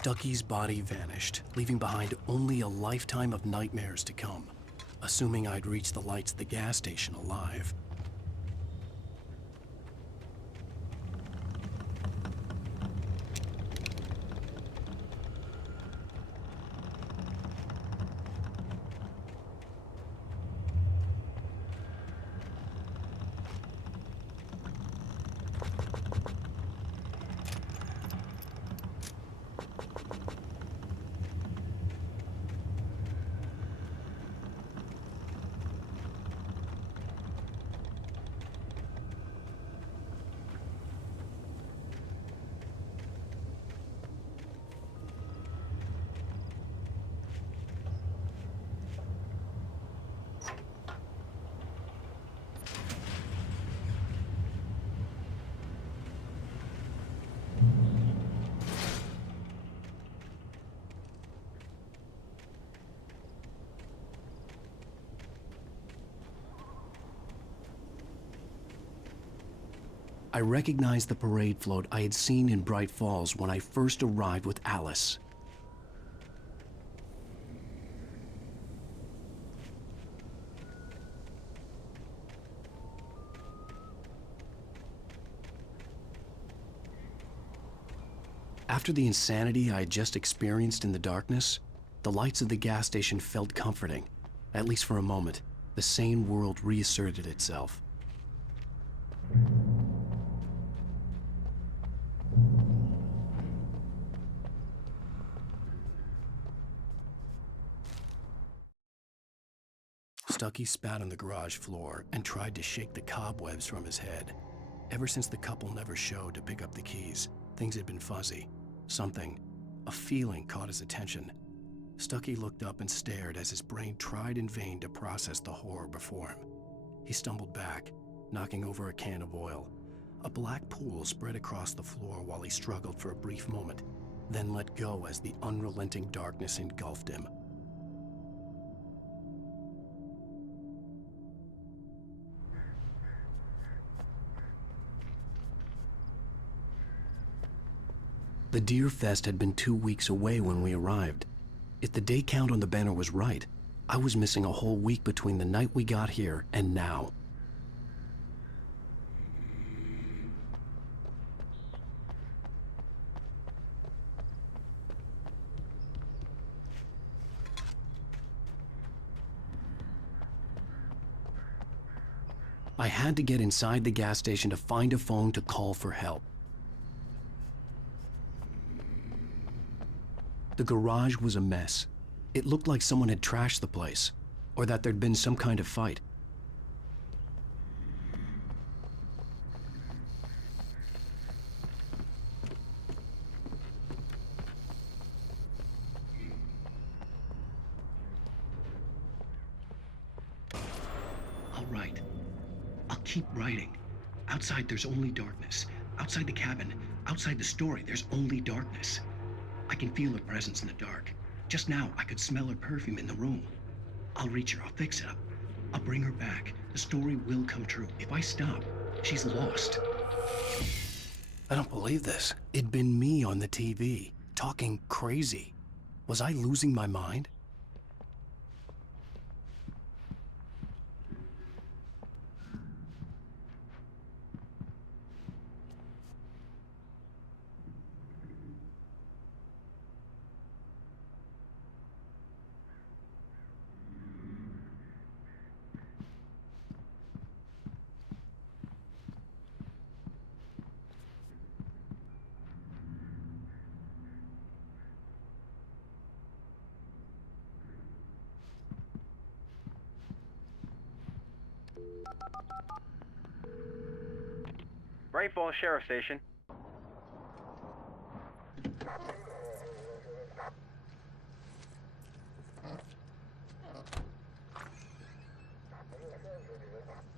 Stucky's body vanished, leaving behind only a lifetime of nightmares to come, assuming I'd reach the lights at the gas station alive. I recognized the parade float I had seen in Bright Falls when I first arrived with Alice. After the insanity I had just experienced in the darkness, the lights of the gas station felt comforting. At least for a moment, the sane world reasserted itself. Stucky spat on the garage floor and tried to shake the cobwebs from his head. Ever since the couple never showed to pick up the keys, things had been fuzzy. Something, a feeling caught his attention. Stucky looked up and stared as his brain tried in vain to process the horror before him. He stumbled back, knocking over a can of oil. A black pool spread across the floor while he struggled for a brief moment, then let go as the unrelenting darkness engulfed him. The Deer Fest had been 2 weeks away when we arrived. If the day count on the banner was right, I was missing a whole week between the night we got here and now. I had to get inside the gas station to find a phone to call for help. The garage was a mess. It looked like someone had trashed the place, or that there'd been some kind of fight. All right. I'll keep writing. Outside, there's only darkness. Outside the cabin, outside the story, there's only darkness. I can feel her presence in the dark. Just now, I could smell her perfume in the room. I'll reach her, I'll fix it up. I'll bring her back. The story will come true. If I stop, she's lost. I don't believe this. It'd been me on the TV, talking crazy. Was I losing my mind? Bright Falls Sheriff Station.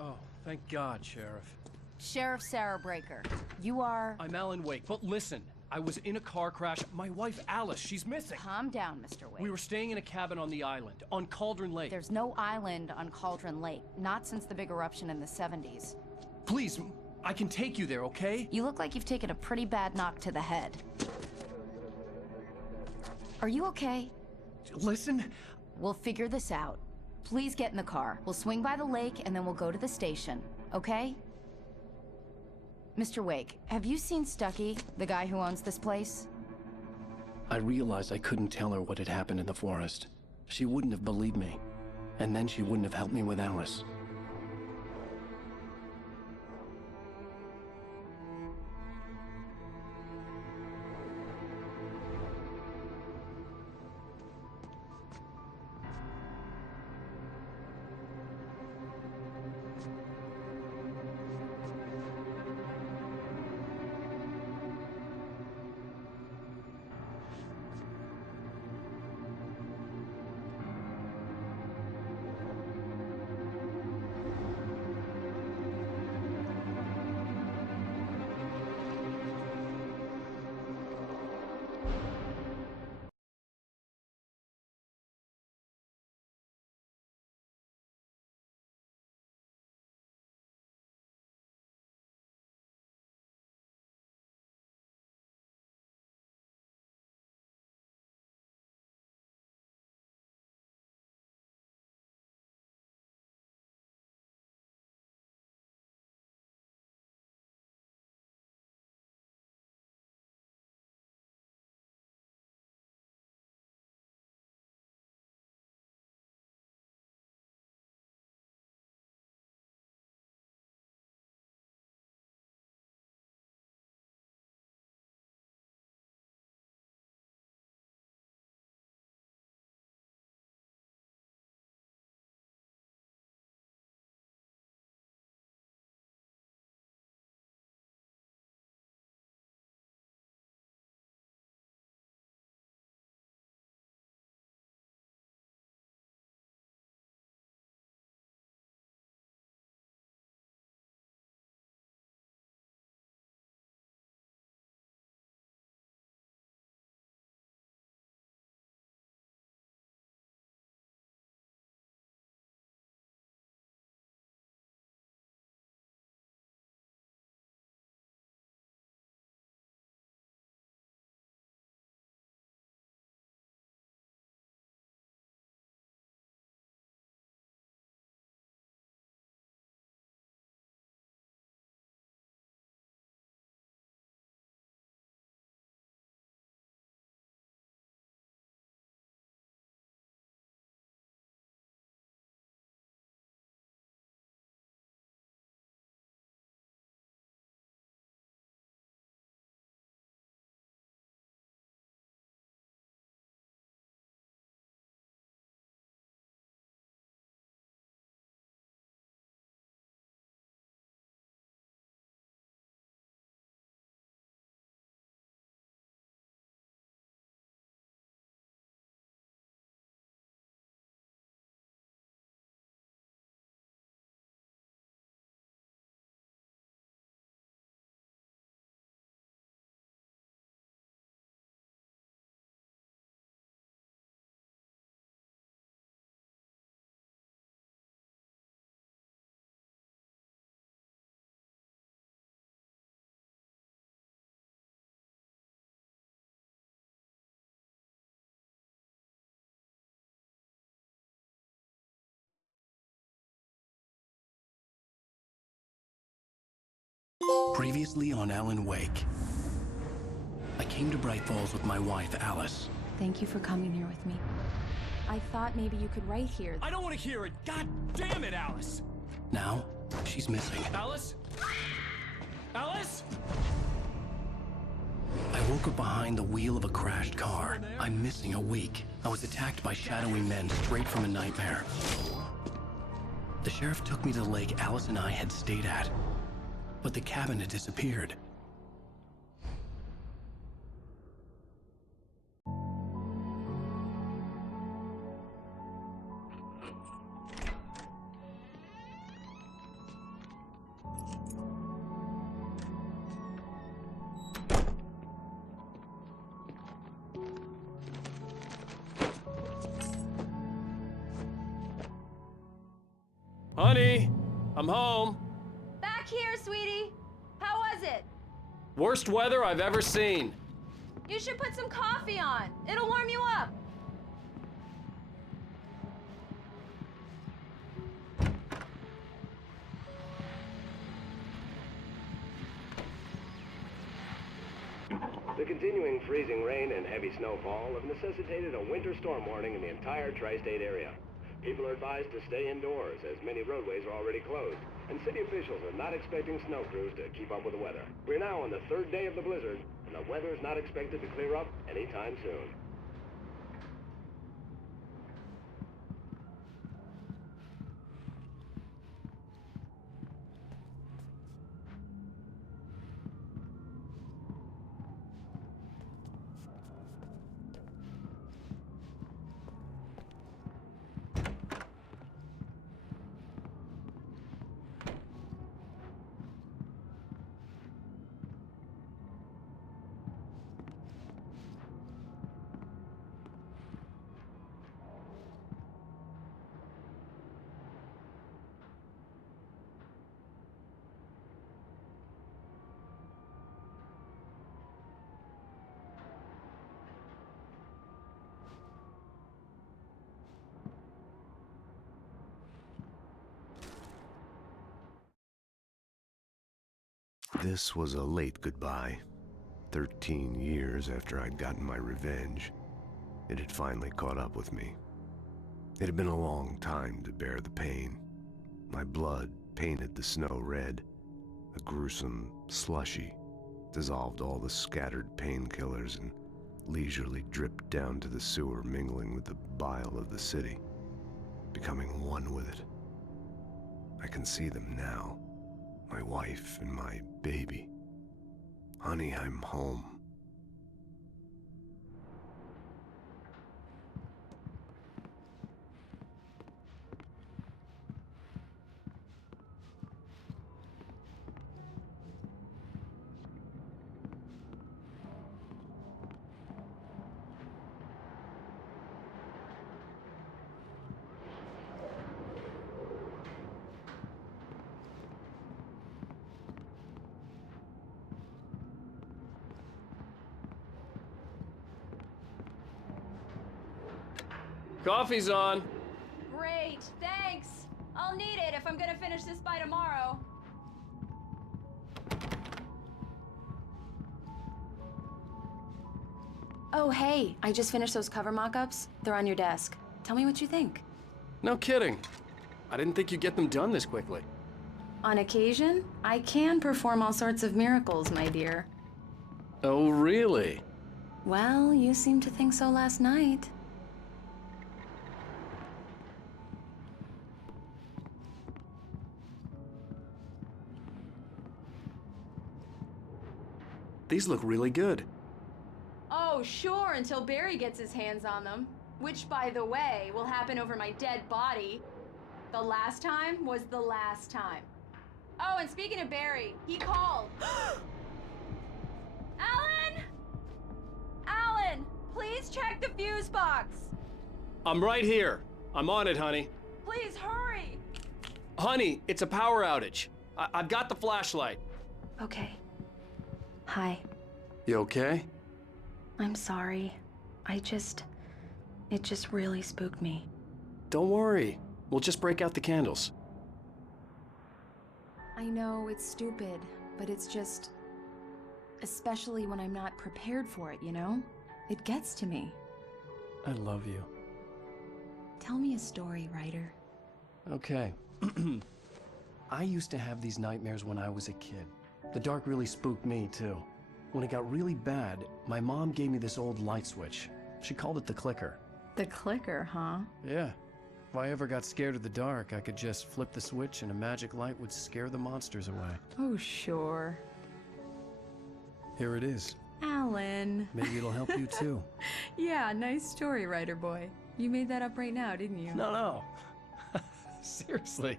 Oh, thank God, Sheriff. Sheriff Sarah Breaker, you are... I'm Alan Wake, but listen, I was in a car crash. My wife, Alice, she's missing. Calm down, Mr. Wake. We were staying in a cabin on the island, on Cauldron Lake. There's no island on Cauldron Lake, not since the big eruption in the 70s. Please, I can take you there, okay? You look like you've taken a pretty bad knock to the head. Are you okay? Listen. We'll figure this out. Please get in the car. We'll swing by the lake and then we'll go to the station, okay? Mr. Wake, have you seen Stucky, the guy who owns this place? I realized I couldn't tell her what had happened in the forest. She wouldn't have believed me. And then she wouldn't have helped me with Alice. Previously on Alan Wake. I came to Bright Falls with my wife, Alice. Thank you for coming here with me. I thought maybe you could write here. I don't want to hear it! God damn it, Alice! Now, she's missing. Alice? Alice? I woke up behind the wheel of a crashed car. I'm missing a week. I was attacked by shadowy men straight from a nightmare. The sheriff took me to the lake Alice and I had stayed at. But the cabin had disappeared. Honey, I'm home. Back here, sweetie. How was it? Worst weather I've ever seen. You should put some coffee on. It'll warm you up. The continuing freezing rain and heavy snowfall have necessitated a winter storm warning in the entire tri-state area. People are advised to stay indoors as many roadways are already closed, and city officials are not expecting snow crews to keep up with the weather. We're now on the third day of the blizzard, and the weather is not expected to clear up anytime soon. This was a late goodbye. 13 years after I'd gotten my revenge, it had finally caught up with me. It had been a long time to bear the pain. My blood painted the snow red. A gruesome slushy dissolved all the scattered painkillers and leisurely dripped down to the sewer, mingling with the bile of the city, becoming one with it. I can see them now. My wife and my baby. Honey, I'm home. Coffee's on. Great, thanks. I'll need it if I'm gonna finish this by tomorrow. Oh, hey, I just finished those cover mock-ups. They're on your desk. Tell me what you think. No kidding. I didn't think you'd get them done this quickly. On occasion, I can perform all sorts of miracles, my dear. Oh, really? Well, you seemed to think so last night. These look really good. Oh, sure, until Barry gets his hands on them. Which, by the way, will happen over my dead body. The last time was the last time. Oh, and speaking of Barry, he called. Alan! Alan, please check the fuse box. I'm right here. I'm on it, honey. Please hurry. Honey, it's a power outage. I've got the flashlight. Okay. Hi. You okay? I'm sorry. It just really spooked me. Don't worry. We'll just break out the candles. I know it's stupid, but it's just... especially when I'm not prepared for it, you know? It gets to me. I love you. Tell me a story, writer. Okay. I used to have these nightmares when I was a kid. The dark really spooked me, too. When it got really bad, my mom gave me this old light switch. She called it the clicker. The clicker, huh? Yeah. If I ever got scared of the dark, I could just flip the switch and a magic light would scare the monsters away. Oh, sure. Here it is. Alan. Maybe it'll help you, too. Yeah, nice story, writer boy. You made that up right now, didn't you? No. Seriously.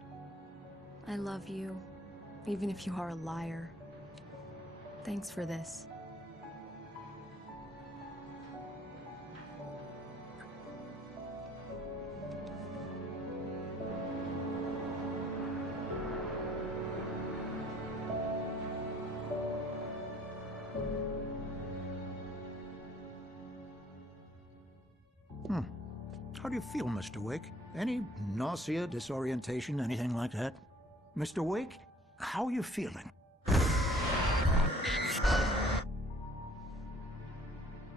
I love you, even if you are a liar. Thanks for this. How do you feel, Mr. Wake? Any nausea, disorientation, anything like that? Mr. Wake, how are you feeling?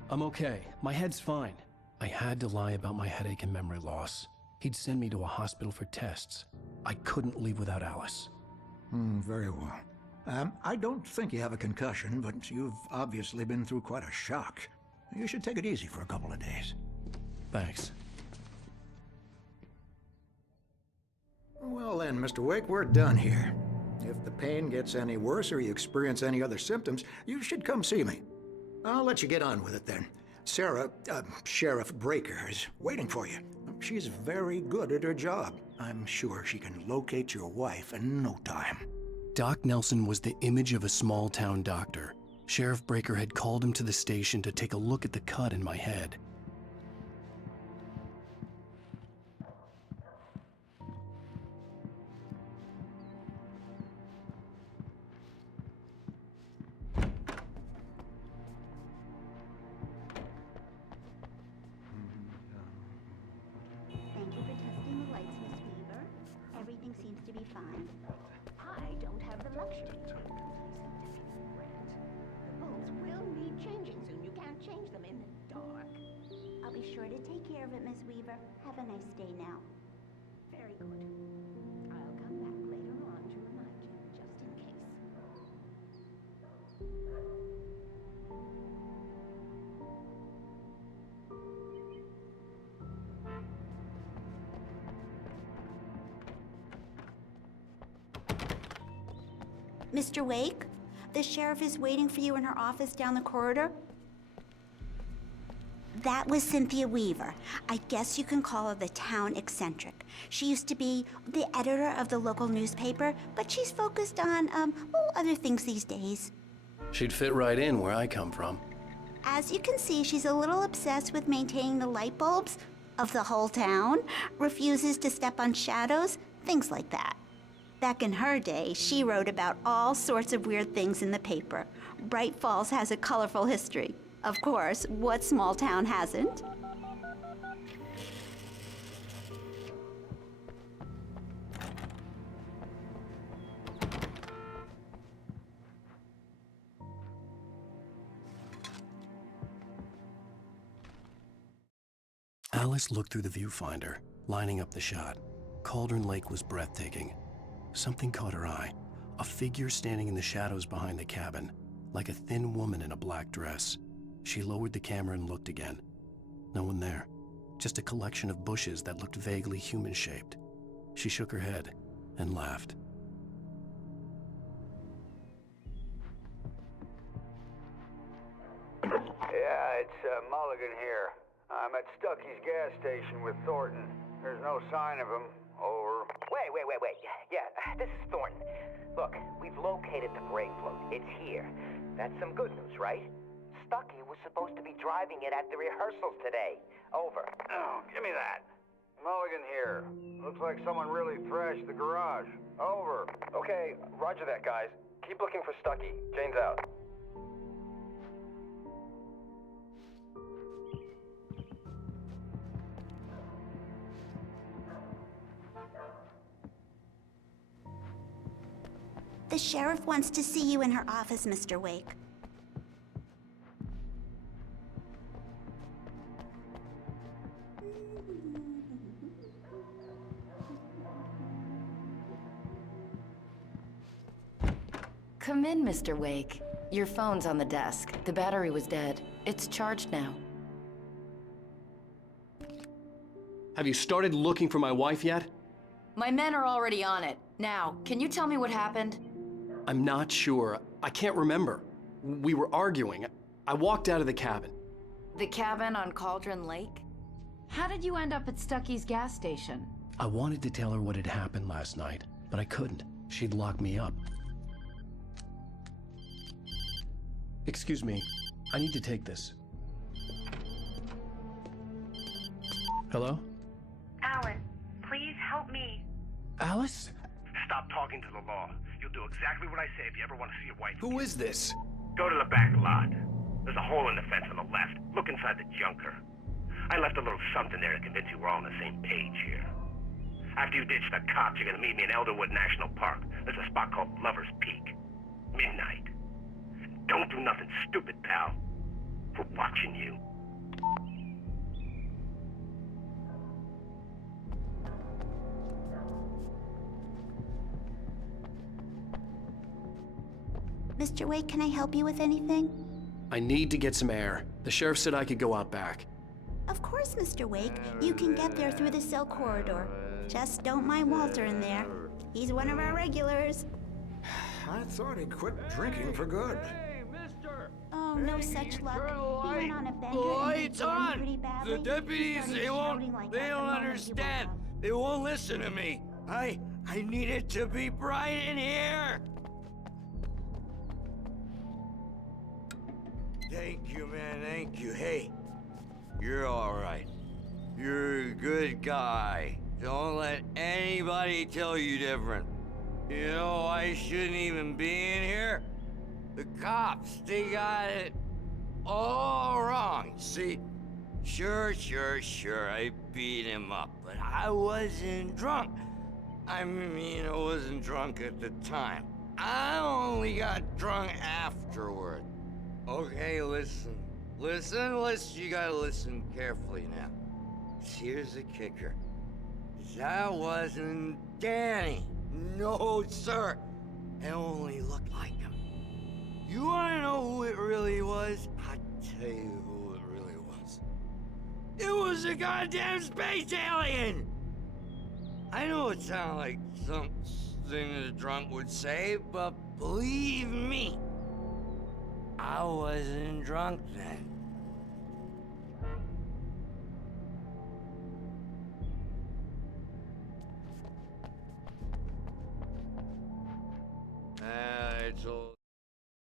I'm okay. My head's fine. I had to lie about my headache and memory loss. He'd send me to a hospital for tests. I couldn't leave without Alice. Very well. I don't think you have a concussion, but you've obviously been through quite a shock. You should take it easy for a couple of days. Thanks. Well then, Mr. Wake, we're done here. If the pain gets any worse or you experience any other symptoms, you should come see me. I'll let you get on with it then. Sarah, Sheriff Breaker, is waiting for you. She's very good at her job. I'm sure she can locate your wife in no time. Doc Nelson was the image of a small-town doctor. Sheriff Breaker had called him to the station to take a look at the cut in my head. Thank you for testing the lights, Miss Weaver. Everything seems to be fine. I don't have the luxury. The bulbs will need changing soon. You can't change them in the dark. I'll be sure to take care of it, Miss Weaver. Have a nice day now. Very good. I'll come back later on to remind you, just in case. Mr. Wake, the sheriff is waiting for you in her office down the corridor. That was Cynthia Weaver. I guess you can call her the town eccentric. She used to be the editor of the local newspaper, but she's focused on, other things these days. She'd fit right in where I come from. As you can see, she's a little obsessed with maintaining the light bulbs of the whole town, refuses to step on shadows, things like that. Back in her day, she wrote about all sorts of weird things in the paper. Bright Falls has a colorful history. Of course, what small town hasn't? Alice looked through the viewfinder, lining up the shot. Cauldron Lake was breathtaking. Something caught her eye. A figure standing in the shadows behind the cabin, like a thin woman in a black dress. She lowered the camera and looked again. No one there. Just a collection of bushes that looked vaguely human-shaped. She shook her head and laughed. Yeah, it's Mulligan here. I'm at Stucky's gas station with Thornton. There's no sign of him. Over. Wait. Yeah, this is Thornton. Look, we've located the brake float. It's here. That's some good news, right? Stucky was supposed to be driving it at the rehearsals today. Over. Oh, give me that. Mulligan here. Looks like someone really thrashed the garage. Over. Okay, roger that, guys. Keep looking for Stucky. Jane's out. The sheriff wants to see you in her office, Mr. Wake. Come in, Mr. Wake. Your phone's on the desk. The battery was dead. It's charged now. Have you started looking for my wife yet? My men are already on it. Now, can you tell me what happened? I'm not sure. I can't remember. We were arguing. I walked out of the cabin. The cabin on Cauldron Lake? How did you end up at Stucky's gas station? I wanted to tell her what had happened last night, but I couldn't. She'd lock me up. Excuse me. I need to take this. Hello? Alan, please help me. Alice? Stop talking to the law. You'll do exactly what I say if you ever want to see your wife. Who is this? Go to the back lot. There's a hole in the fence on the left. Look inside the junker. I left a little something there to convince you we're all on the same page here. After you ditch the cops, you're gonna meet me in Elderwood National Park. There's a spot called Lover's Peak. Midnight. Don't do nothing stupid, pal. We're watching you. Mr. Wake, can I help you with anything? I need to get some air. The sheriff said I could go out back. Of course, Mr. Wake. You can get there through the cell corridor. Just don't mind Walter in there. He's one of our regulars. I thought he quit drinking for good. Oh, no such luck. He went on a bender Lights and on! pretty badly. The deputies, Started they shouting like don't that the moment he understand. woke up. They won't listen to me. I need it to be bright in here. Thank you, man, thank you. Hey, you're all right. You're a good guy. Don't let anybody tell you different. You know, I shouldn't even be in here. The cops, they got it all wrong. See, sure, I beat him up, but I wasn't drunk. I mean, I wasn't drunk at the time. I only got drunk afterward. Okay, listen. You gotta listen carefully now. Here's the kicker. That wasn't Danny. No, sir. It only looked like him. You wanna know who it really was? I'll tell you who it really was. It was a goddamn space alien! I know it sounds like something a drunk would say, but believe me, I wasn't drunk then.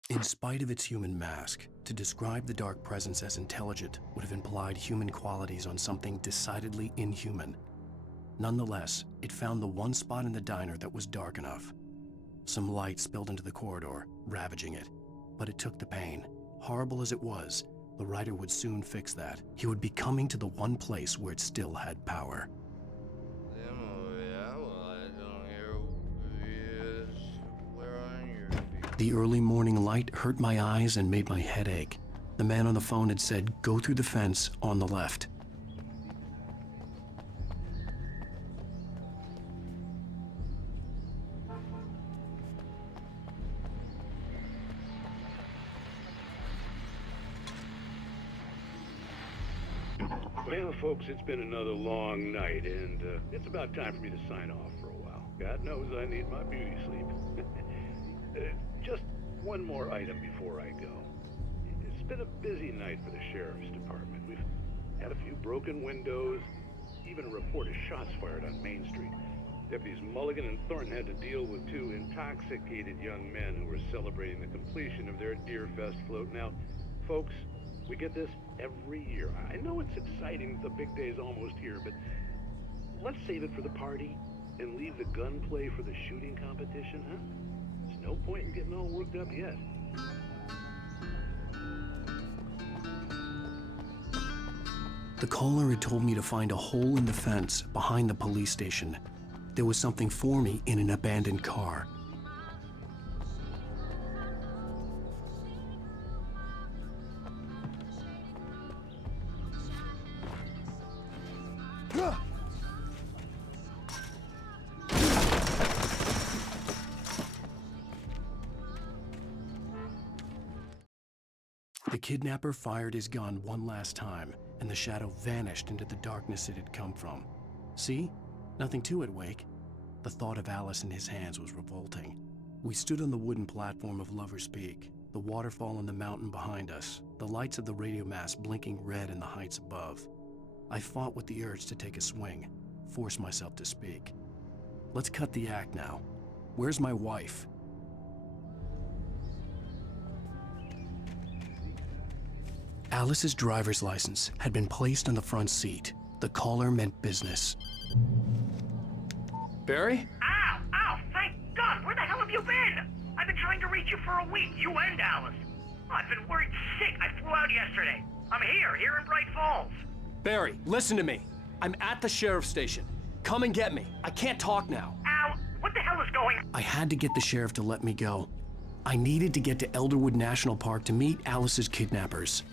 In spite of its human mask, to describe the dark presence as intelligent would have implied human qualities on something decidedly inhuman. Nonetheless, it found the one spot in the diner that was dark enough. Some light spilled into the corridor, ravaging it. But it took the pain. Horrible as it was, the writer would soon fix that. He would be coming to the one place where it still had power. The early morning light hurt my eyes and made my head ache. The man on the phone had said, "Go through the fence on the left." Well, folks, it's been another long night, and it's about time for me to sign off for a while. God knows I need my beauty sleep. Just one more item before I go. It's been a busy night for the Sheriff's Department. We've had a few broken windows, even a report of shots fired on Main Street. Deputies Mulligan and Thornton had to deal with two intoxicated young men who were celebrating the completion of their Deer Fest float. Now, folks, we get this every year. I know it's exciting, the big day's almost here, but let's save it for the party and leave the gunplay for the shooting competition, huh? There's no point in getting all worked up yet. The caller had told me to find a hole in the fence behind the police station. There was something for me in an abandoned car. The kidnapper fired his gun one last time, and the shadow vanished into the darkness it had come from. See? Nothing to it, Wake. The thought of Alice in his hands was revolting. We stood on the wooden platform of Lover's Peak, the waterfall on the mountain behind us, the lights of the radio mast blinking red in the heights above. I fought with the urge to take a swing, force myself to speak. Let's cut the act now. Where's my wife? Alice's driver's license had been placed on the front seat. The caller meant business. Barry? Ow! Ow! Thank God! Where the hell have you been? I've been trying to reach you for a week, you and Alice. I've been worried sick. I flew out yesterday. I'm here in Bright Falls. Barry, listen to me. I'm at the sheriff's station. Come and get me. I can't talk now. Al, what the hell is going on? I had to get the sheriff to let me go. I needed to get to Elderwood National Park to meet Alice's kidnappers.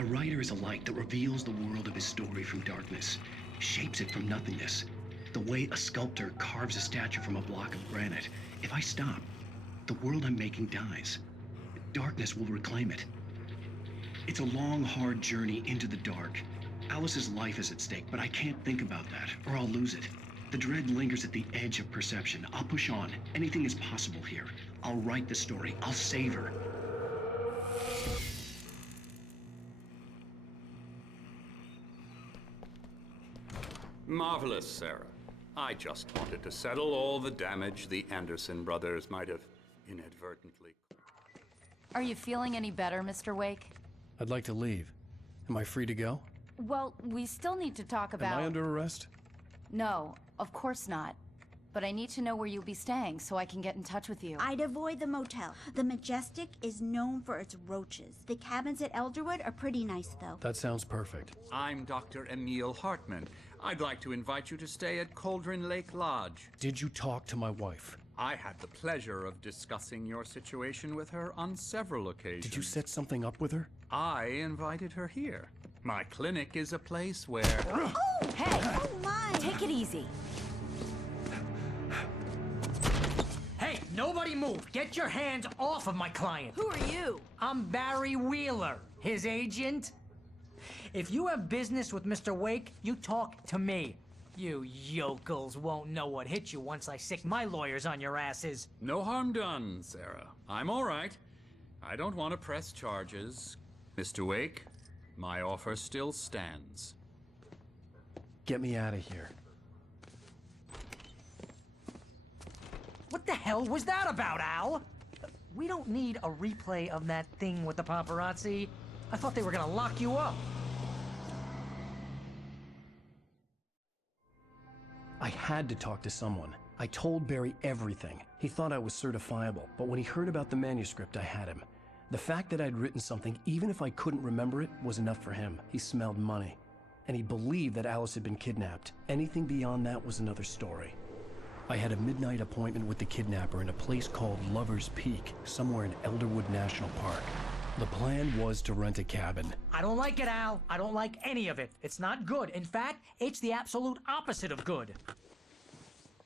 A writer is a light that reveals the world of his story from darkness, shapes it from nothingness. The way a sculptor carves a statue from a block of granite. If I stop, the world I'm making dies. Darkness will reclaim it. It's a long, hard journey into the dark. Alice's life is at stake, but I can't think about that, or I'll lose it. The dread lingers at the edge of perception. I'll push on. Anything is possible here. I'll write the story. I'll save her. Marvelous, Sarah. I just wanted to settle all the damage the Anderson brothers might have inadvertently... Are you feeling any better, Mr. Wake? I'd like to leave. Am I free to go? Well, we still need to talk about... Am I under arrest? No, of course not. But I need to know where you'll be staying so I can get in touch with you. I'd avoid the motel. The Majestic is known for its roaches. The cabins at Elderwood are pretty nice, though. That sounds perfect. I'm Dr. Emil Hartman. I'd like to invite you to stay at Cauldron Lake Lodge. Did you talk to my wife? I had the pleasure of discussing your situation with her on several occasions. Did you set something up with her? I invited her here. My clinic is a place where... Oh, hey! Oh, my! Take it easy. Hey, nobody move! Get your hands off of my client! Who are you? I'm Barry Wheeler, his agent. If you have business with Mr. Wake, you talk to me. You yokels won't know what hit you once I sick my lawyers on your asses. No harm done, Sarah. I'm all right. I don't want to press charges. Mr. Wake, my offer still stands. Get me out of here. What the hell was that about, Al? We don't need a replay of that thing with the paparazzi. I thought they were gonna lock you up. I had to talk to someone. I told Barry everything. He thought I was certifiable, but when he heard about the manuscript, I had him. The fact that I'd written something, even if I couldn't remember it, was enough for him. He smelled money. And he believed that Alice had been kidnapped. Anything beyond that was another story. I had a midnight appointment with the kidnapper in a place called Lover's Peak, somewhere in Elderwood National Park. The plan was to rent a cabin. I don't like it, Al. I don't like any of it. It's not good. In fact, it's the absolute opposite of good.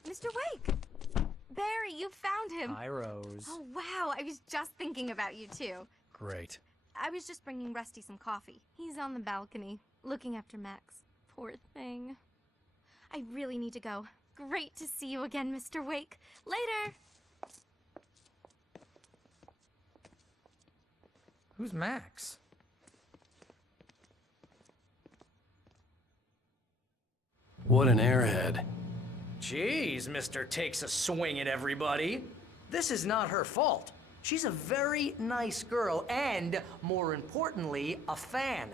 Mr. Wake! Barry, you found him! Hi, Rose. Oh, wow. I was just thinking about you, too. Great. I was just bringing Rusty some coffee. He's on the balcony, looking after Max. Poor thing. I really need to go. Great to see you again, Mr. Wake. Later! Who's Max? What an airhead. Jeez, Mr. Takes a swing at everybody. This is not her fault. She's a very nice girl and, more importantly, a fan.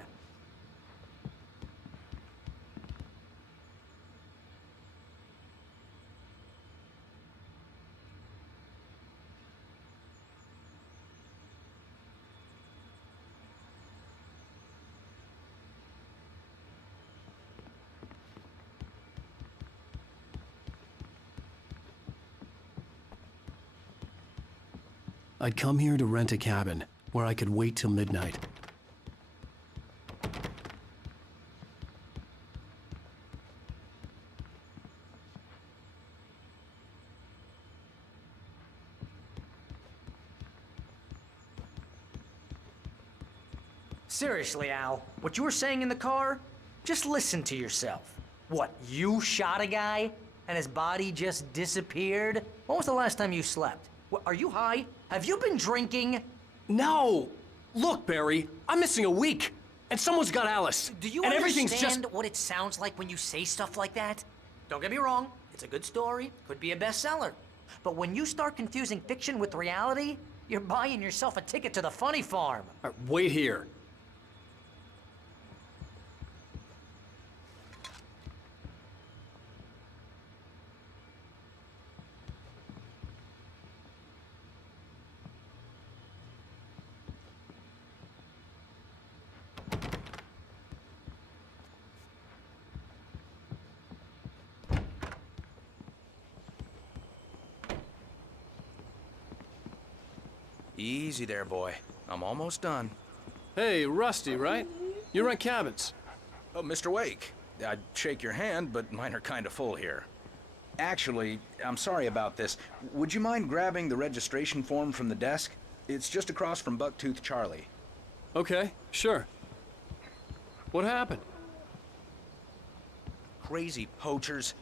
I'd come here to rent a cabin, where I could wait till midnight. Seriously, Al, what you were saying in the car? Just listen to yourself. What, you shot a guy and his body just disappeared? When was the last time you slept? What, are you high? Have you been drinking? No! Look, Barry, I'm missing a week, and someone's got Alice. Do you and everything's understand just... what it sounds like when you say stuff like that? Don't get me wrong, it's a good story, could be a bestseller. But when you start confusing fiction with reality, you're buying yourself a ticket to the funny farm. Wait here. Easy there, boy. I'm almost done. Hey, Rusty, right? You rent cabins. Oh, Mr. Wake. I'd shake your hand, but mine are kind of full here. Actually, I'm sorry about this. Would you mind grabbing the registration form from the desk? It's just across from Bucktooth Charlie. Okay, sure. What happened? Crazy poachers.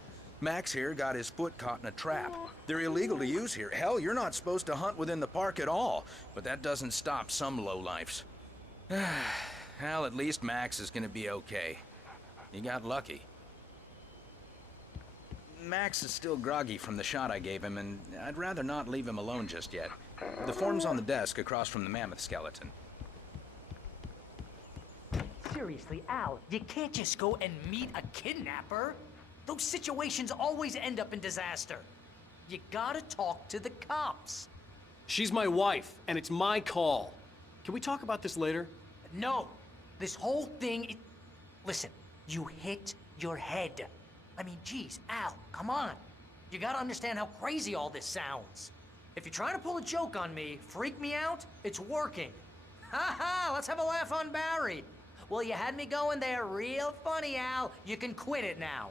Max here got his foot caught in a trap. They're illegal to use here. Hell, you're not supposed to hunt within the park at all. But that doesn't stop some lowlifes. Well, at least Max is gonna be okay. He got lucky. Max is still groggy from the shot I gave him, and I'd rather not leave him alone just yet. The form's on the desk across from the mammoth skeleton. Seriously, Al, you can't just go and meet a kidnapper. Those situations always end up in disaster. You gotta talk to the cops. She's my wife, and it's my call. Can we talk about this later? No, this whole thing, listen, you hit your head. I mean, geez, Al, come on. You gotta understand how crazy all this sounds. If you're trying to pull a joke on me, freak me out, it's working. Ha ha, let's have a laugh on Barry. Well, you had me going there real funny, Al. You can quit it now.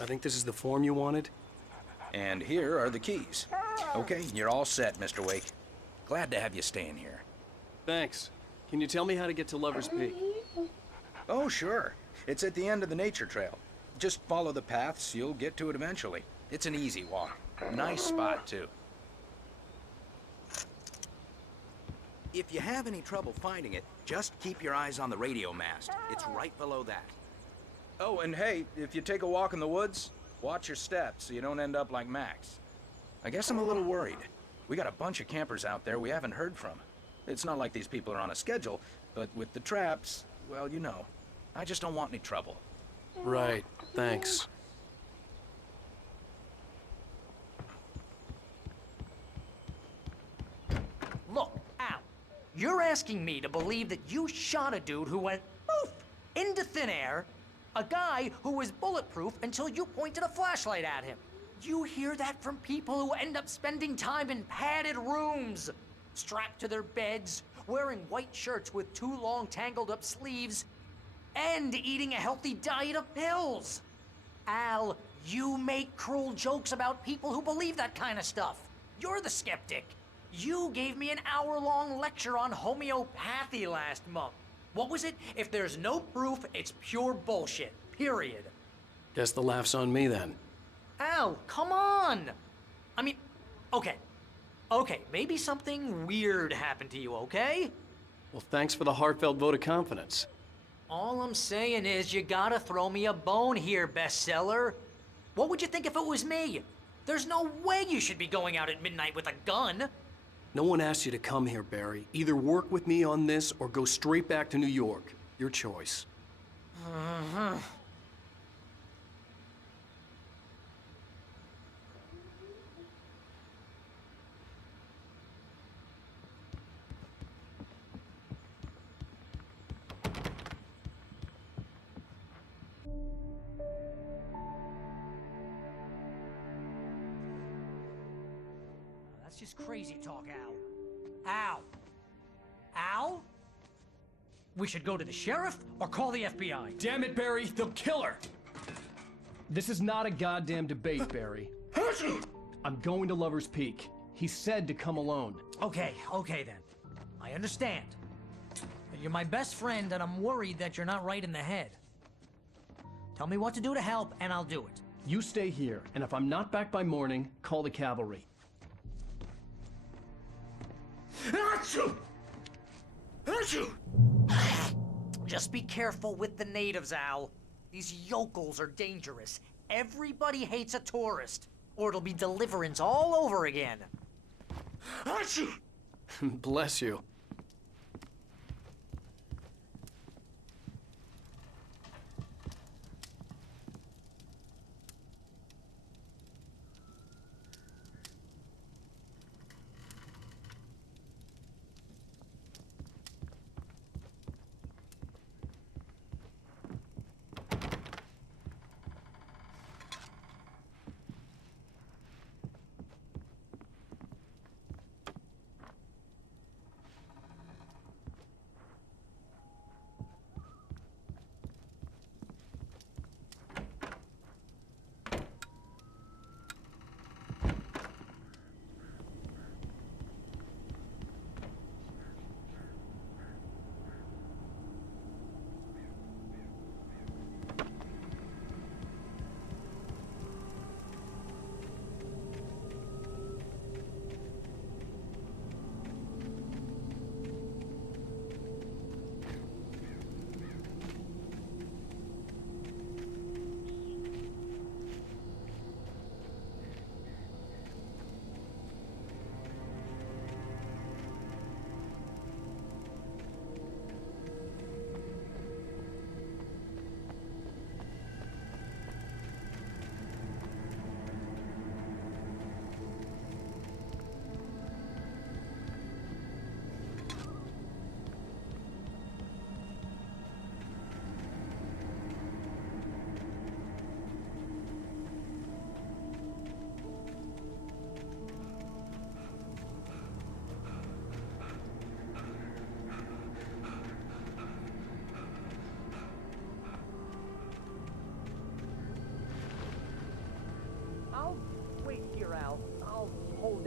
I think this is the form you wanted. And here are the keys. Okay, you're all set, Mr. Wake. Glad to have you staying here. Thanks. Can you tell me how to get to Lover's Peak? Oh, sure. It's at the end of the nature trail. Just follow the paths, you'll get to it eventually. It's an easy walk. Nice spot, too. If you have any trouble finding it, just keep your eyes on the radio mast. It's right below that. Oh, and hey, if you take a walk in the woods, watch your steps so you don't end up like Max. I guess I'm a little worried. We got a bunch of campers out there we haven't heard from. It's not like these people are on a schedule, but with the traps, well, you know. I just don't want any trouble. Right, thanks. Look, Al, you're asking me to believe that you shot a dude who went poof into thin air, a guy who was bulletproof until you pointed a flashlight at him. You hear that from people who end up spending time in padded rooms, strapped to their beds, wearing white shirts with too long tangled up sleeves, and eating a healthy diet of pills. Al, you make cruel jokes about people who believe that kind of stuff. You're the skeptic. You gave me an hour-long lecture on homeopathy last month. What was it? If there's no proof, it's pure bullshit. Period. Guess the laugh's on me then. Al, come on! I mean, okay. Okay, maybe something weird happened to you, okay? Well, thanks for the heartfelt vote of confidence. All I'm saying is you gotta throw me a bone here, bestseller. What would you think if it was me? There's no way you should be going out at midnight with a gun. No one asked you to come here, Barry. Either work with me on this or go straight back to New York. Your choice. Uh-huh. That's just crazy talk, Al. Al! Al? We should go to the sheriff or call the FBI. Damn it, Barry, they'll kill her! This is not a goddamn debate, Barry. I'm going to Lover's Peak. He said to come alone. Okay then. I understand. You're my best friend and I'm worried that you're not right in the head. Tell me what to do to help and I'll do it. You stay here, and if I'm not back by morning, call the cavalry. Achoo! Achoo! Just be careful with the natives, Al. These yokels are dangerous. Everybody hates a tourist, or it'll be Deliverance all over again. Achoo! Bless you.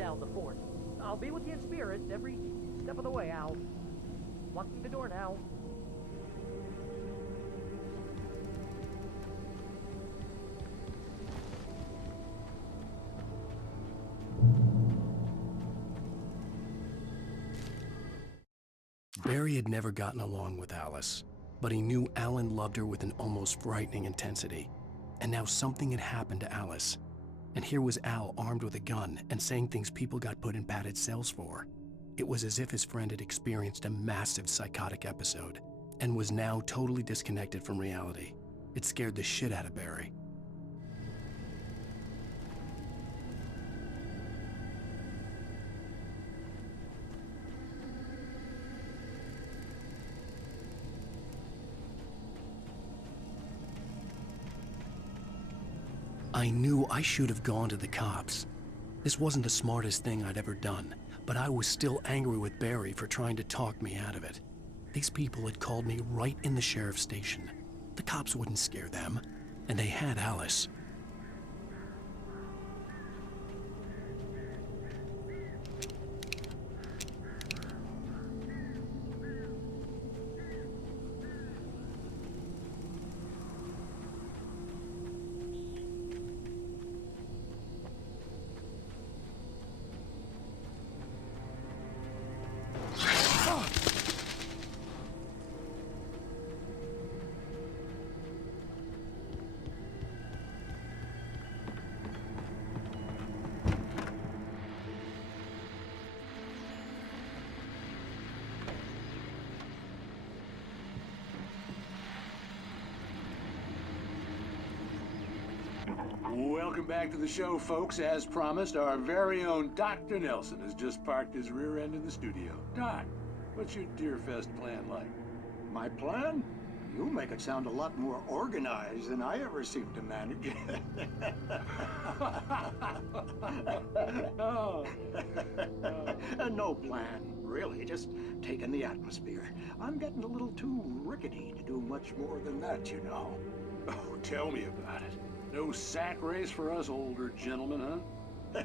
down the fort. I'll be with you in spirit every step of the way, Al. Locking the door now. Barry had never gotten along with Alice, but he knew Alan loved her with an almost frightening intensity. And now something had happened to Alice. And here was Al armed with a gun and saying things people got put in padded cells for. It was as if his friend had experienced a massive psychotic episode and was now totally disconnected from reality. It scared the shit out of Barry. I knew I should have gone to the cops. This wasn't the smartest thing I'd ever done, but I was still angry with Barry for trying to talk me out of it. These people had called me right in the sheriff's station. The cops wouldn't scare them, and they had Alice. Welcome back to the show, folks. As promised, our very own Dr. Nelson has just parked his rear end in the studio. Doc, what's your Deerfest plan like? My plan? You make it sound a lot more organized than I ever seem to manage. No plan, really, just taking the atmosphere. I'm getting a little too rickety to do much more than that, you know. Oh, tell me about it. No sack race for us older gentlemen, huh?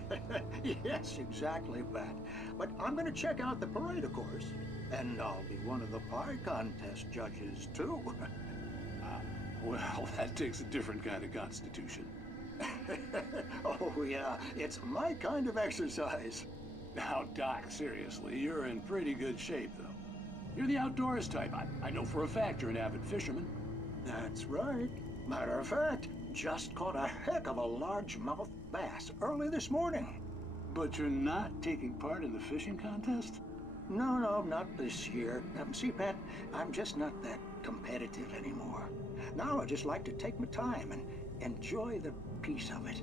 Yes, exactly, Pat. But I'm gonna check out the parade, of course. And I'll be one of the pie contest judges, too. Well, that takes a different kind of constitution. Oh, yeah, it's my kind of exercise. Now, Doc, seriously, you're in pretty good shape, though. You're the outdoors type. I know for a fact you're an avid fisherman. That's right. Matter of fact, just caught a heck of a largemouth bass early this morning. But you're not taking part in the fishing contest? No, not this year. See, Pat, I'm just not that competitive anymore. Now I just like to take my time and enjoy the peace of it.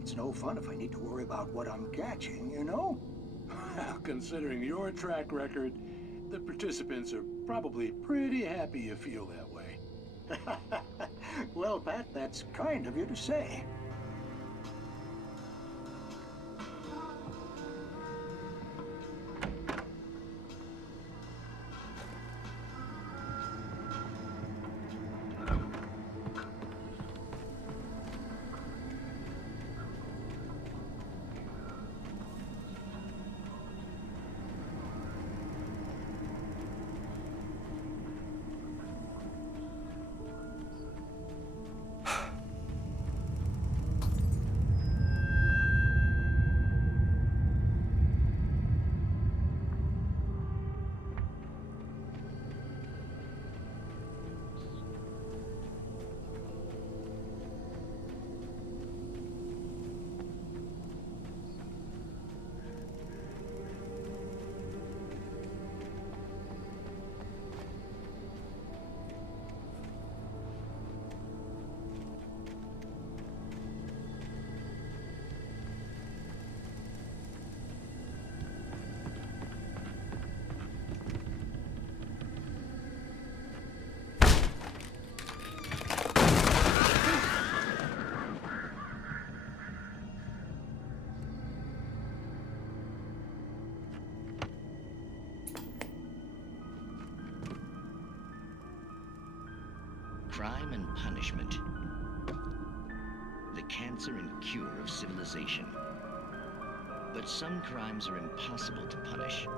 It's no fun if I need to worry about what I'm catching, you know? Well, considering your track record, the participants are probably pretty happy you feel that way. Well, Pat, that's kind of you to say. Crime and punishment. The cancer and cure of civilization. But some crimes are impossible to punish,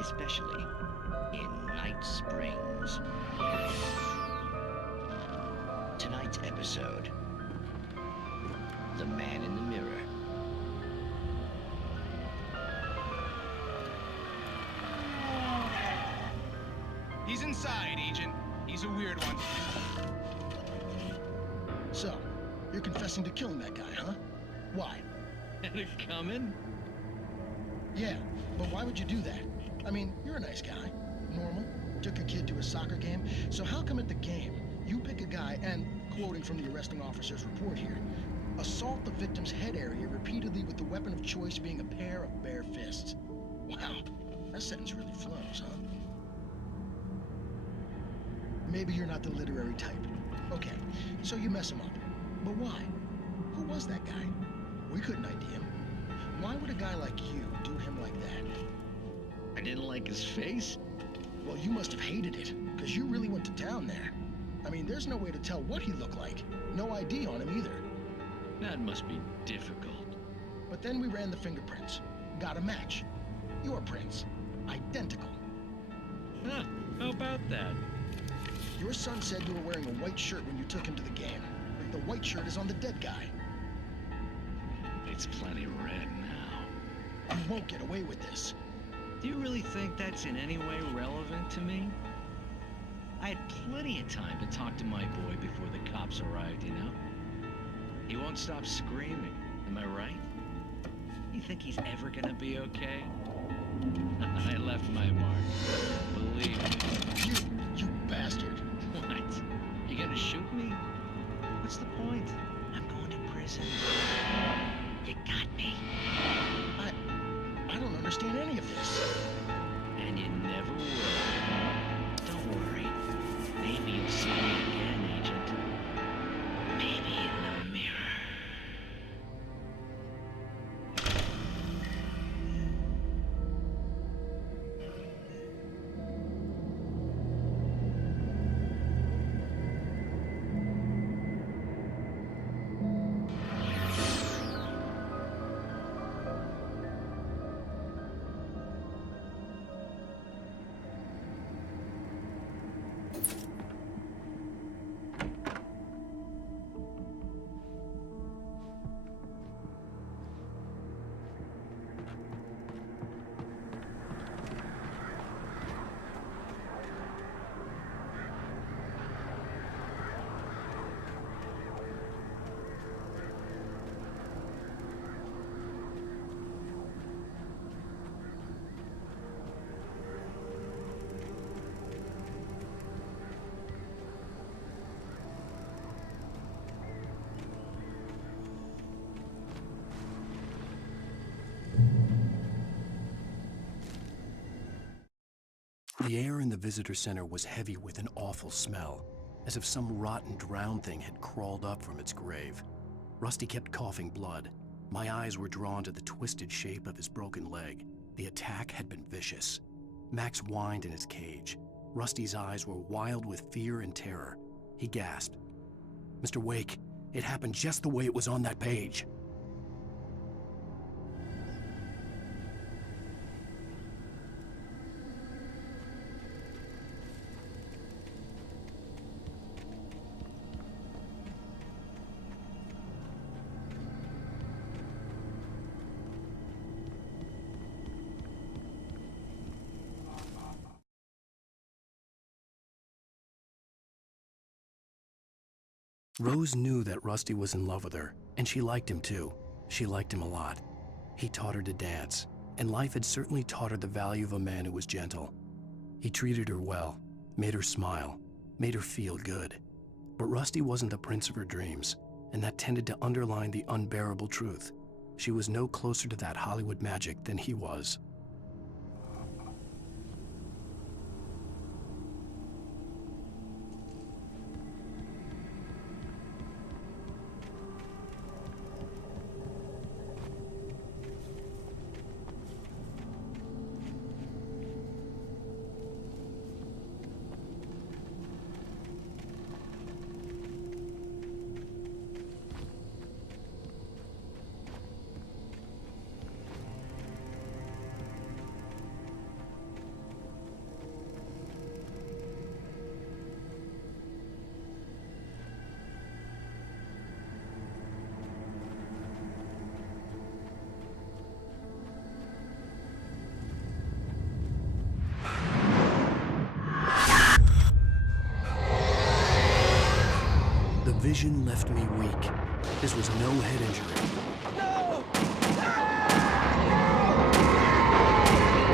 especially in Night Springs. Tonight's episode, The Man in the Mirror. He's inside, Agent. He's a weird one. So, you're confessing to killing that guy, huh? Why? Had it coming? Yeah, but why would you do that? I mean, you're a nice guy. Normal. Took a kid to a soccer game. So how come at the game, you pick a guy and, quoting from the arresting officer's report here, assault the victim's head area repeatedly with the weapon of choice being a pair of bare fists? Wow, that sentence really flows, huh? Maybe you're not the literary type. Okay, so you mess him up. But why? Who was that guy? We couldn't ID him. Why would a guy like you do him like that? I didn't like his face? Well, you must have hated it, because you really went to town there. I mean, there's no way to tell what he looked like. No ID on him either. That must be difficult. But then we ran the fingerprints. Got a match. Your prints. Identical. Huh, how about that? Your son said you were wearing a white shirt when you took him to the game. But the white shirt is on the dead guy. It's plenty red now. You won't get away with this. Do you really think that's in any way relevant to me? I had plenty of time to talk to my boy before the cops arrived, you know? He won't stop screaming, am I right? You think he's ever gonna be okay? I left my mark. Believe me. You bastard. What? You gonna shoot me? What's the point? I'm going to prison. You got me. I don't understand any of this. And you never will. Don't worry. Maybe you'll see me again, Agent. Maybe in the mirror. The air in the visitor center was heavy with an awful smell, as if some rotten drowned thing had crawled up from its grave. Rusty kept coughing blood. My eyes were drawn to the twisted shape of his broken leg. The attack had been vicious. Max whined in his cage. Rusty's eyes were wild with fear and terror. He gasped. "Mr. Wake, it happened just the way it was on that page." Rose knew that Rusty was in love with her, and she liked him too. She liked him a lot. He taught her to dance, and life had certainly taught her the value of a man who was gentle. He treated her well, made her smile, made her feel good. But Rusty wasn't the prince of her dreams, and that tended to underline the unbearable truth. She was no closer to that Hollywood magic than he was. vision left me weak. This was no head injury. No!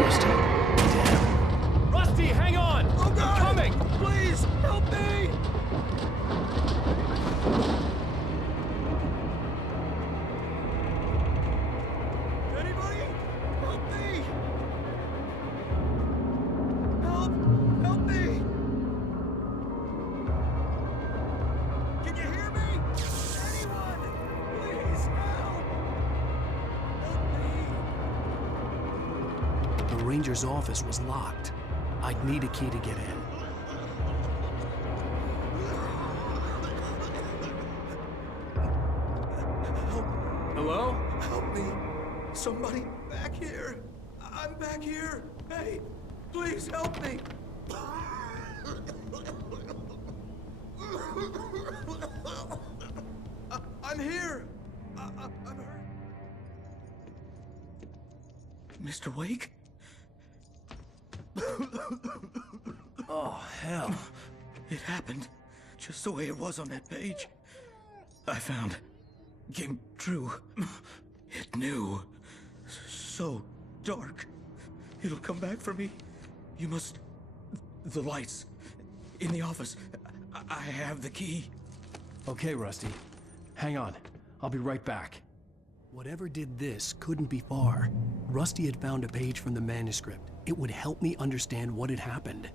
Rusty, damn. Rusty, hang on! Oh, God! I'm coming! Please, help me! Anybody? Help me! Help! Help me! Can you hear me? Anyone! Please, help! Help me! The ranger's office was locked. I'd need a key to get in. Hello? Help me! Somebody back here! I'm back here! Hey, please help me! I'm here! I'm hurt. Mr. Wake? Oh, hell. It happened just the way it was on that page. I found. Came true. It knew. So dark. It'll come back for me. You must... The lights. In the office. I have the key. Okay, Rusty. Hang on. I'll be right back. Whatever did this couldn't be far. Rusty had found a page from the manuscript. It would help me understand what had happened.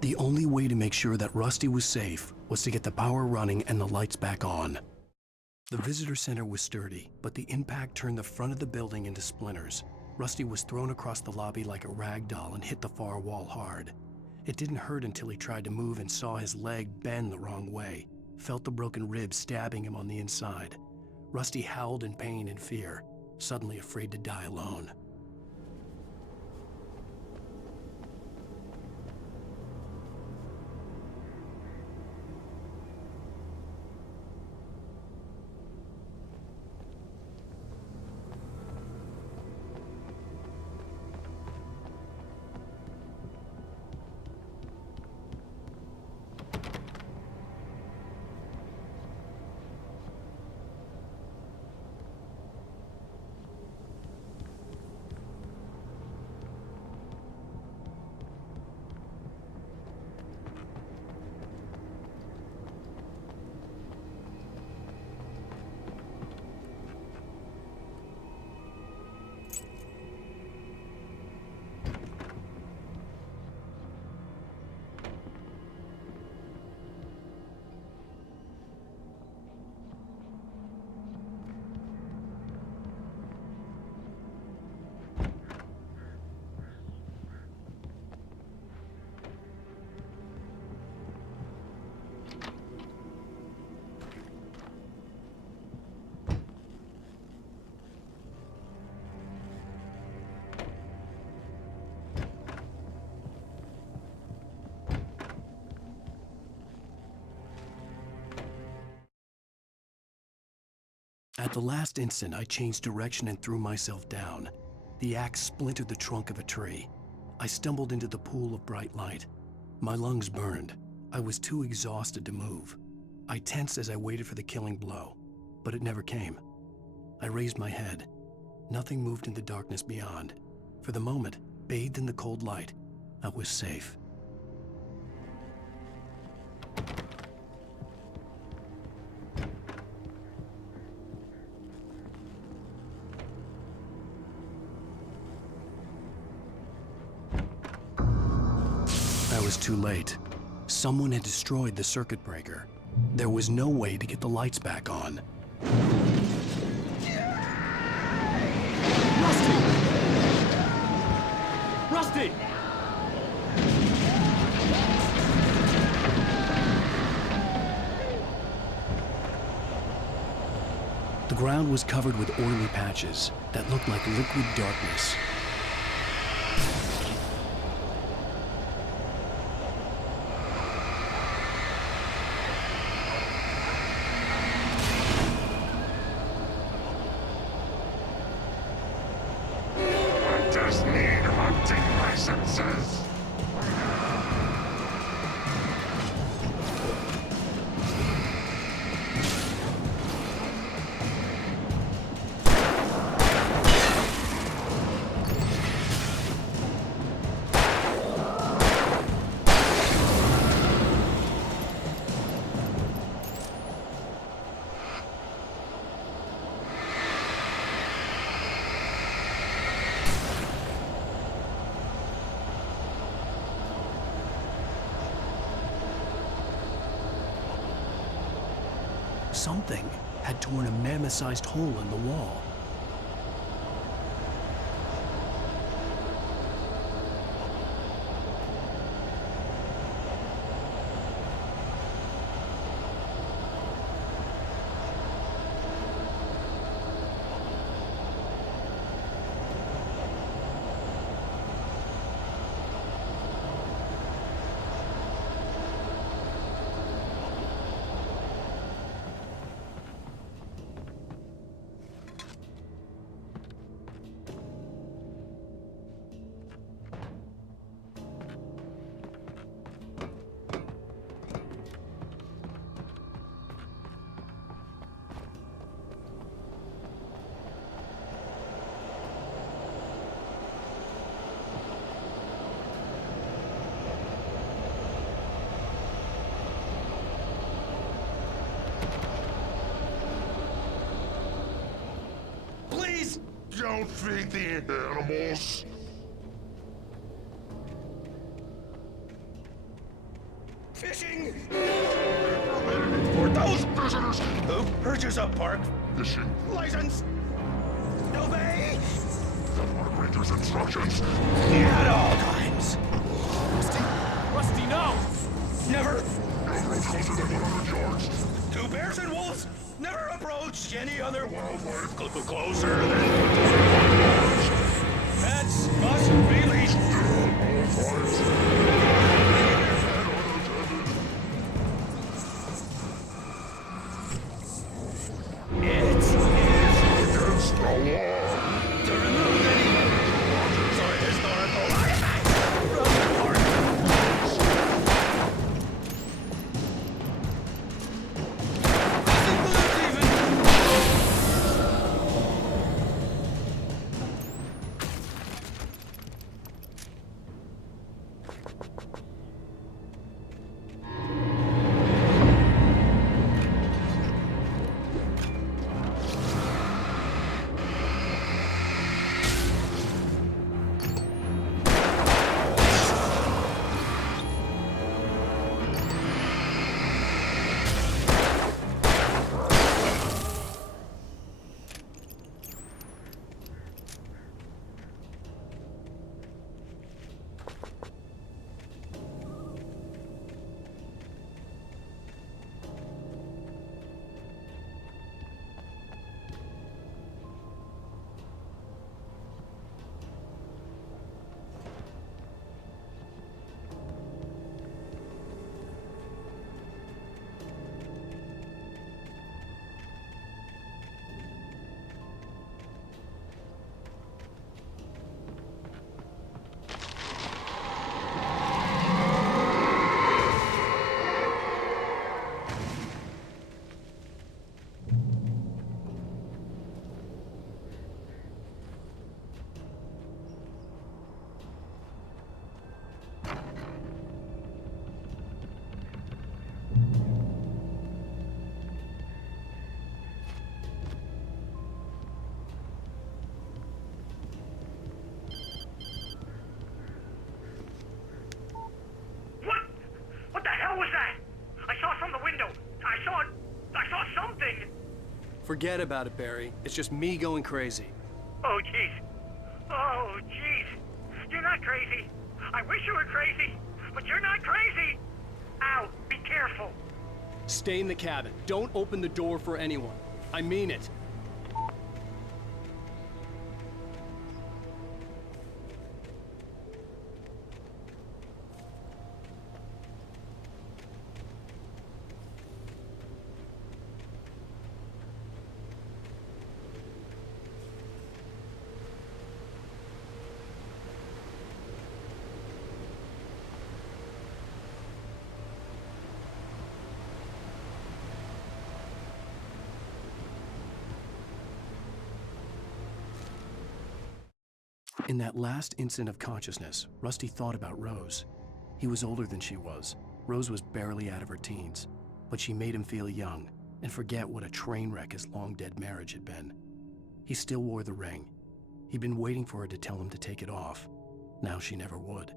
The only way to make sure that Rusty was safe was to get the power running and the lights back on. The visitor center was sturdy, but the impact turned the front of the building into splinters. Rusty was thrown across the lobby like a rag doll and hit the far wall hard. It didn't hurt until he tried to move and saw his leg bend the wrong way, felt the broken rib stabbing him on the inside. Rusty howled in pain and fear, suddenly afraid to die alone. At the last instant, I changed direction and threw myself down. The axe splintered the trunk of a tree. I stumbled into the pool of bright light. My lungs burned. I was too exhausted to move. I tensed as I waited for the killing blow, but it never came. I raised my head. Nothing moved in the darkness beyond. For the moment, bathed in the cold light, I was safe. I was too late. Someone had destroyed the circuit breaker. There was no way to get the lights back on. Rusty! The ground was covered with oily patches that looked like liquid darkness. Something had torn a mammoth-sized hole in the wall. Don't feed the animals. Fishing! For those visitors who purchase a park fishing license, obey the park ranger's instructions at all times. Rusty, no! Never. No approach closer than 100 yards. To bears and wolves, never approach any other wildlife closer than pets must be leashed. It is against the law to remove any monuments or historical artifacts from the park. What the hell was that? I saw from the window. I saw something. Forget about it, Barry. It's just me going crazy. Oh, jeez. Oh, jeez. You're not crazy. I wish you were crazy, but you're not crazy. Ow, be careful. Stay in the cabin. Don't open the door for anyone. I mean it. In that last instant of consciousness, Rusty thought about Rose. He was older than she was. Rose was barely out of her teens, but she made him feel young and forget what a train wreck his long-dead marriage had been. He still wore the ring. He'd been waiting for her to tell him to take it off. Now she never would.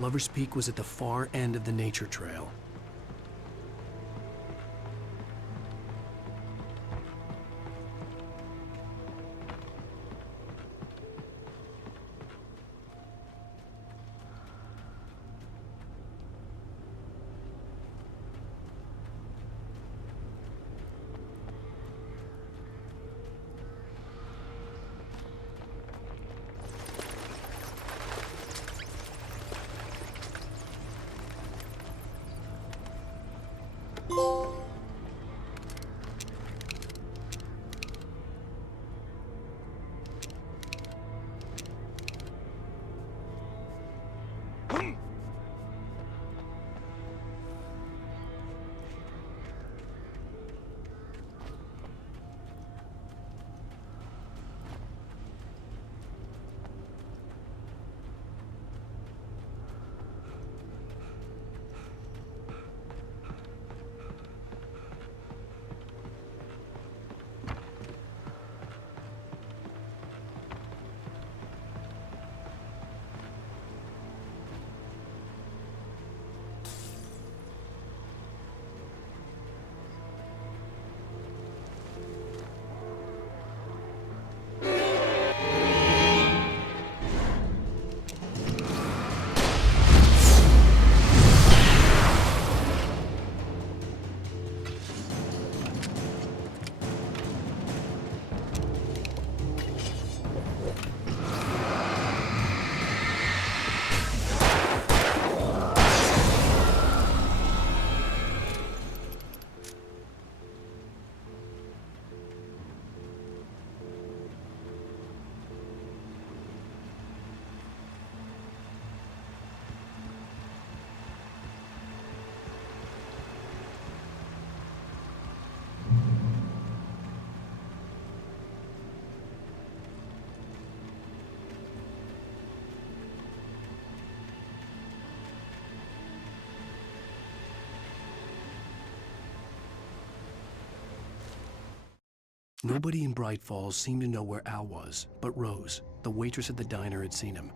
Lover's Peak was at the far end of the nature trail. Nobody in Bright Falls seemed to know where Al was, but Rose, the waitress at the diner, had seen him.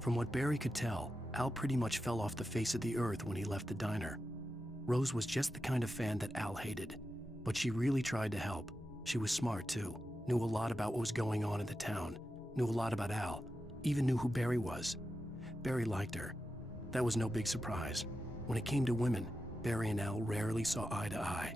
From what Barry could tell, Al pretty much fell off the face of the earth when he left the diner. Rose was just the kind of fan that Al hated, but she really tried to help. She was smart too, knew a lot about what was going on in the town, knew a lot about Al, even knew who Barry was. Barry liked her. That was no big surprise. When it came to women, Barry and Al rarely saw eye to eye.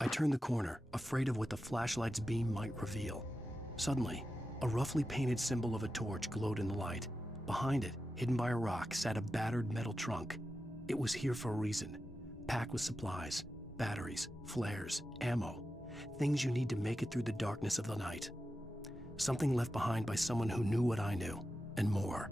I turned the corner, afraid of what the flashlight's beam might reveal. Suddenly, a roughly painted symbol of a torch glowed in the light. Behind it, hidden by a rock, sat a battered metal trunk. It was here for a reason, packed with supplies, batteries, flares, ammo, things you need to make it through the darkness of the night. Something left behind by someone who knew what I knew, and more.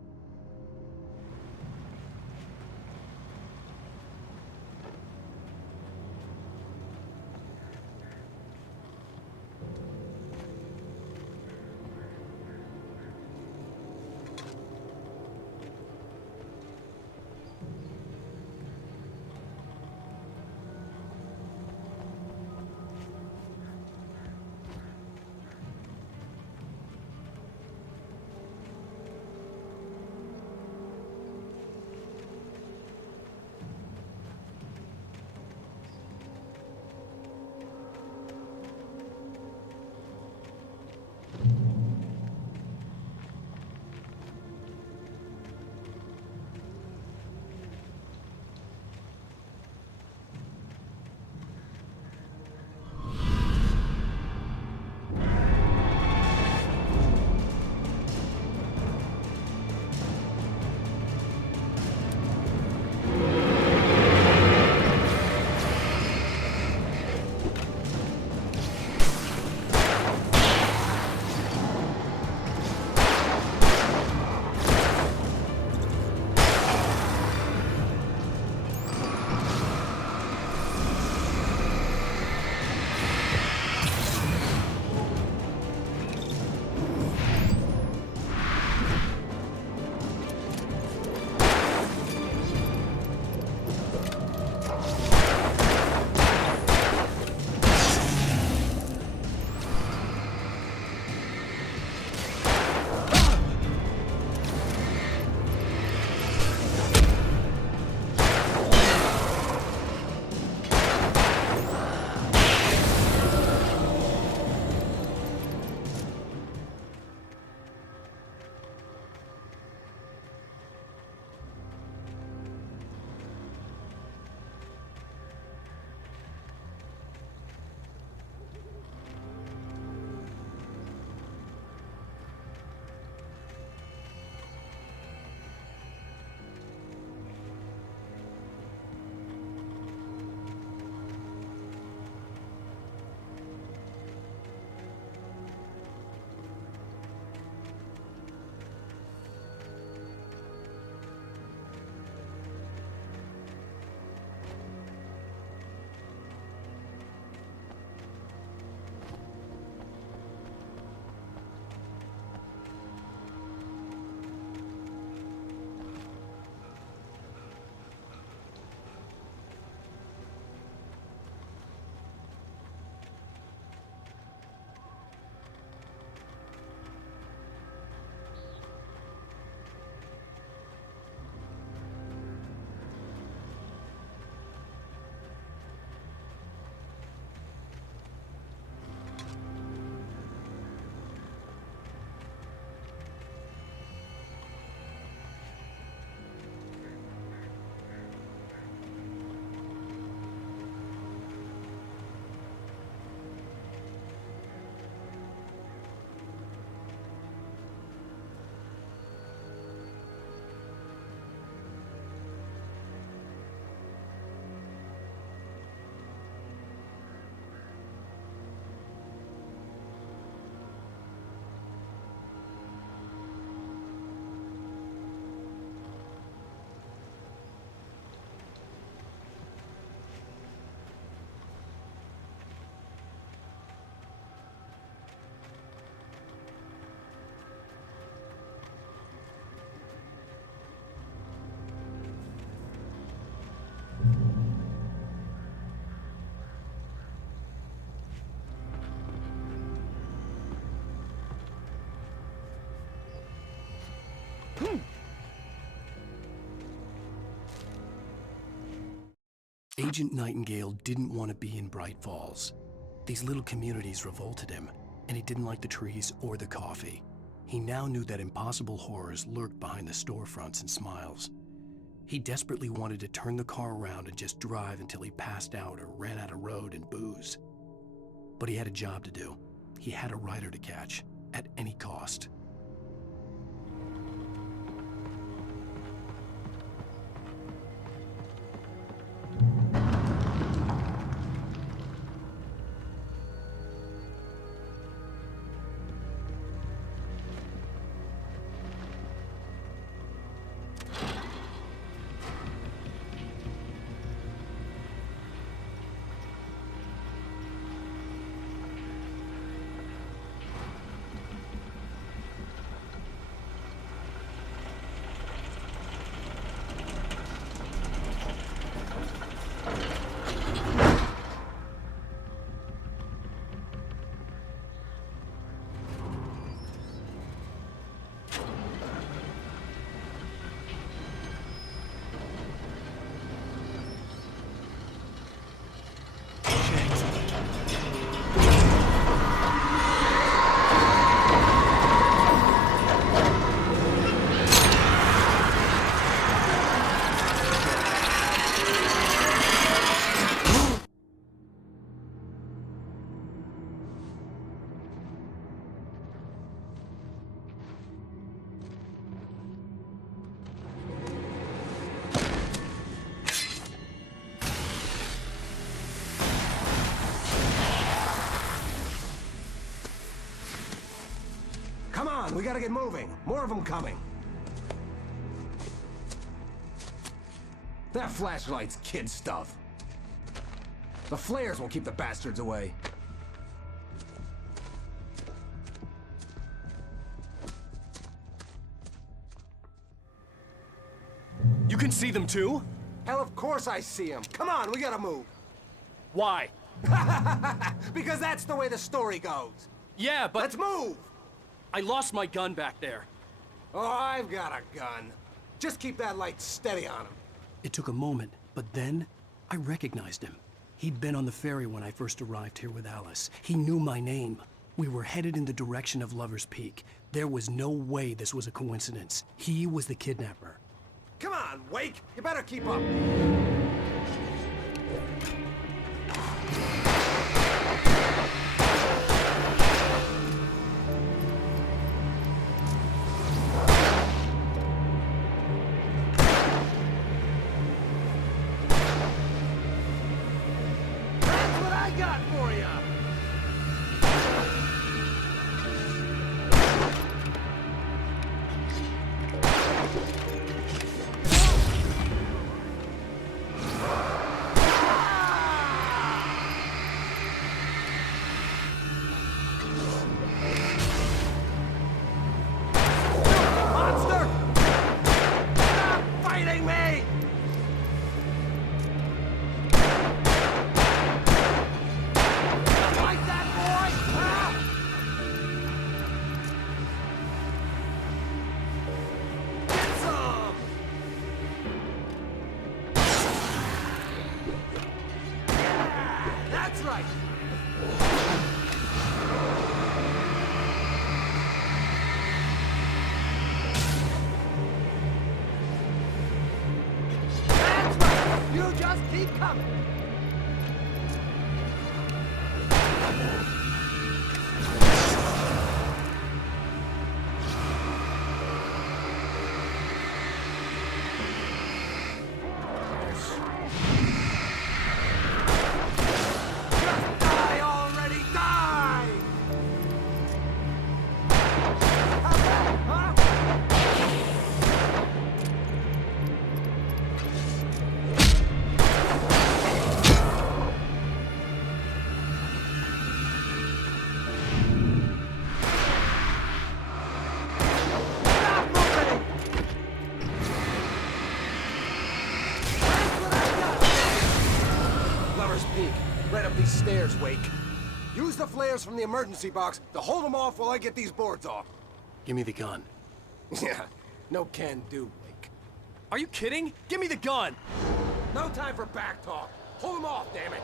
Agent Nightingale didn't want to be in Bright Falls. These little communities revolted him, and he didn't like the trees or the coffee. He now knew that impossible horrors lurked behind the storefronts and smiles. He desperately wanted to turn the car around and just drive until he passed out or ran out of road and booze. But he had a job to do. He had a rider to catch, at any cost. Come on, we gotta get moving. More of them coming. That flashlight's kid stuff. The flares won't keep the bastards away. You can see them too? Hell, of course I see them. Come on, we gotta move. Why? Because that's the way the story goes. Yeah, but... Let's move! I lost my gun back there. Oh, I've got a gun. Just keep that light steady on him. It took a moment, but then I recognized him. He'd been on the ferry when I first arrived here with Alice. He knew my name. We were headed in the direction of Lover's Peak. There was no way this was a coincidence. He was the kidnapper. Come on, Wake! You better keep up! That's what I got for you! Monster! Stop fighting me! Like that, boy? Huh? Get some! Yeah, that's right. That's right. You just keep coming. Just die already, die! How's that, huh? Stop moving! That's what I got! Lover's Peak. Right up these stairs, Wake. Use the flares from the emergency box to hold them off while I get these boards off. Give me the gun. Yeah, no can do, Wake. Are you kidding? Give me the gun! No time for back talk. Hold them off, damn it.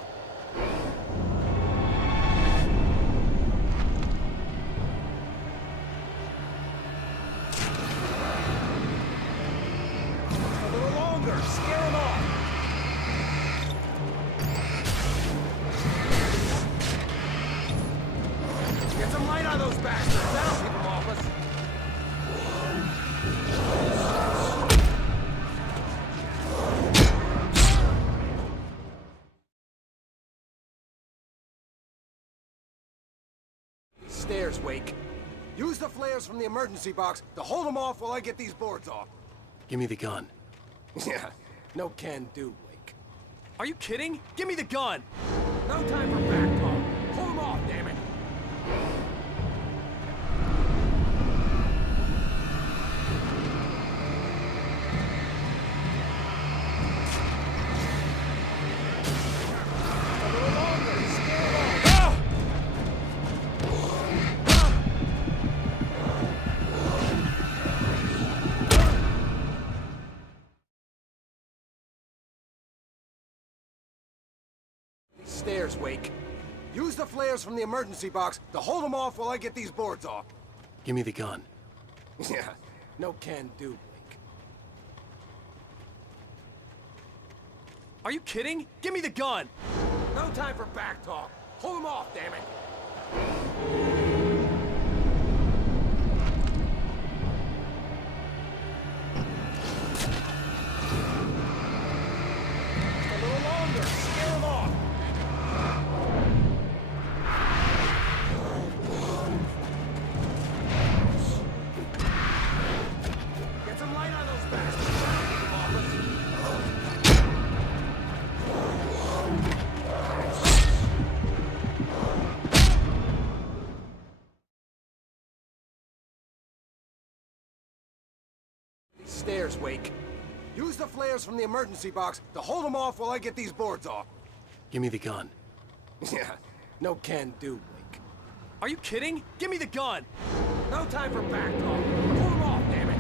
A little longer. Scare them off. Stairs, Wake. Use the flares from the emergency box to hold them off while I get these boards off. Give me the gun. Yeah, no can do, Wake. Are you kidding? Give me the gun! No time for back talk. Hold them off, damn it! Stairs, Wake. Use the flares from the emergency box to hold them off while I get these boards off. Give me the gun. Yeah, no can do, Wake. Are you kidding? Give me the gun! No time for back talk. Hold them off, damn it! Just a little longer. Scare them off. Get some light on those bastards. Stairs, Wake. Use the flares from the emergency box to hold them off while I get these boards off. Give me the gun. Yeah, no can do, Wake. Are you kidding? Give me the gun! No time for back talk. Hold them off, damn it!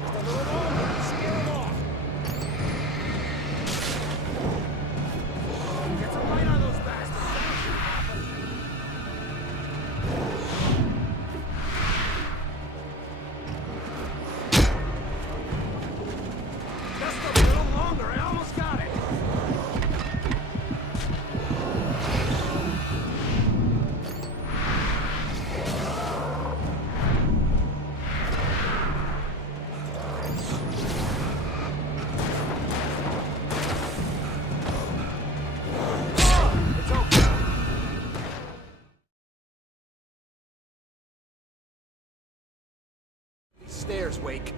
Just a little longer. Scare them off. Get some light on those bastards. Just a little longer. I almost got it. It's okay. Stairs, Wake.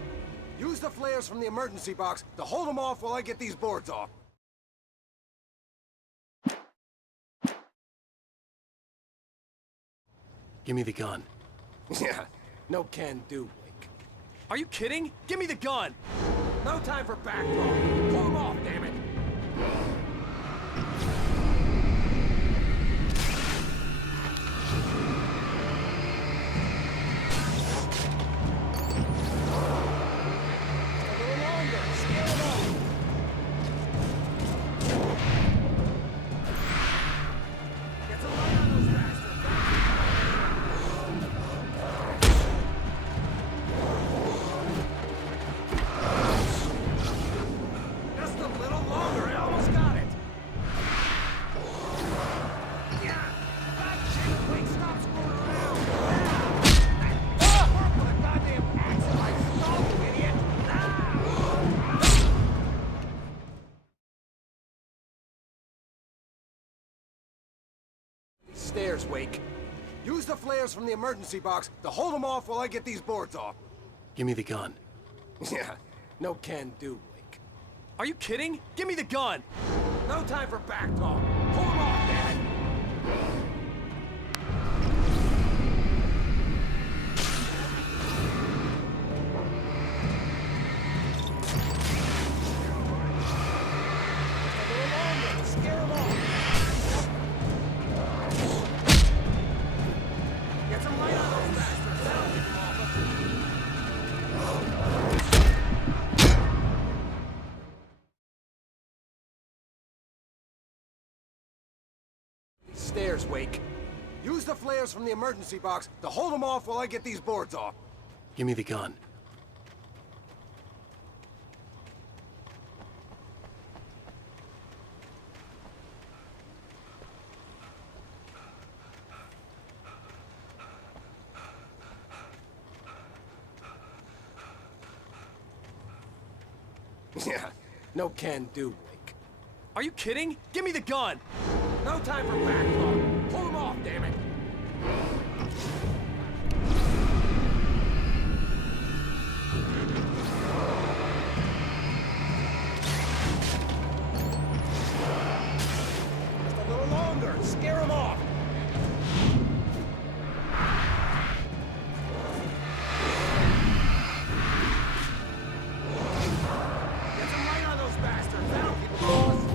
Use the flares from the emergency box to hold them off while I get these boards off. Give me the gun. Yeah, no can do, Wake. Are you kidding? Give me the gun! No time for back talk. Hold them off, damn it! A little longer. Scare them off. Get some light on those bastards. Just a little longer. I almost got it. Yeah. God damn it, Wake, stop screwing around. Work with a goddamn axe in my skull, you idiot. Stairs, Wake. Use the flares from the emergency box to hold them off while I get these boards off. Give me the gun. Yeah, no can do, Wake. Are you kidding? Give me the gun! No time for back talk. Hold them off, damn it! Just a little longer. Scare them off. Get some light on those bastards. That'll keep them off us. Stairs, Wake. Use the flares from the emergency box to hold them off while I get these boards off. Give me the gun. Yeah, no can do, Wake. Are you kidding? Give me the gun! No time for back talk. Pull him off, damn it! Just a little longer. Scare him off. Get some light on those bastards. That'll keep them lost.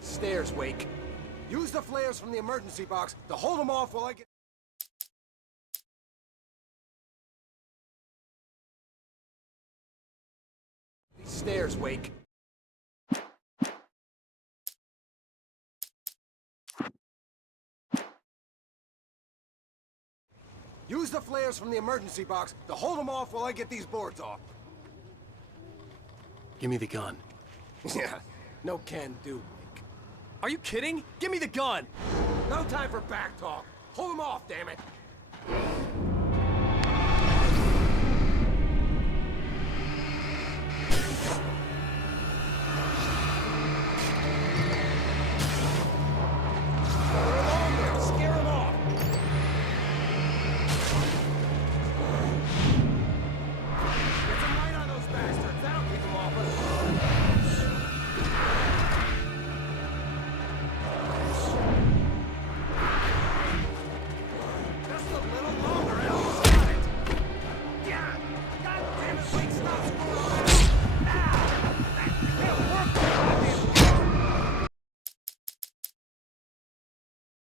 Stairs, Wake. Use the flares from the emergency box to hold them off while I get... These stairs, Wake. Use the flares from the emergency box to hold them off while I get these boards off. Give me the gun. Yeah, no can do. Are you kidding? Give me the gun! No time for back talk. Hold him off, damn it.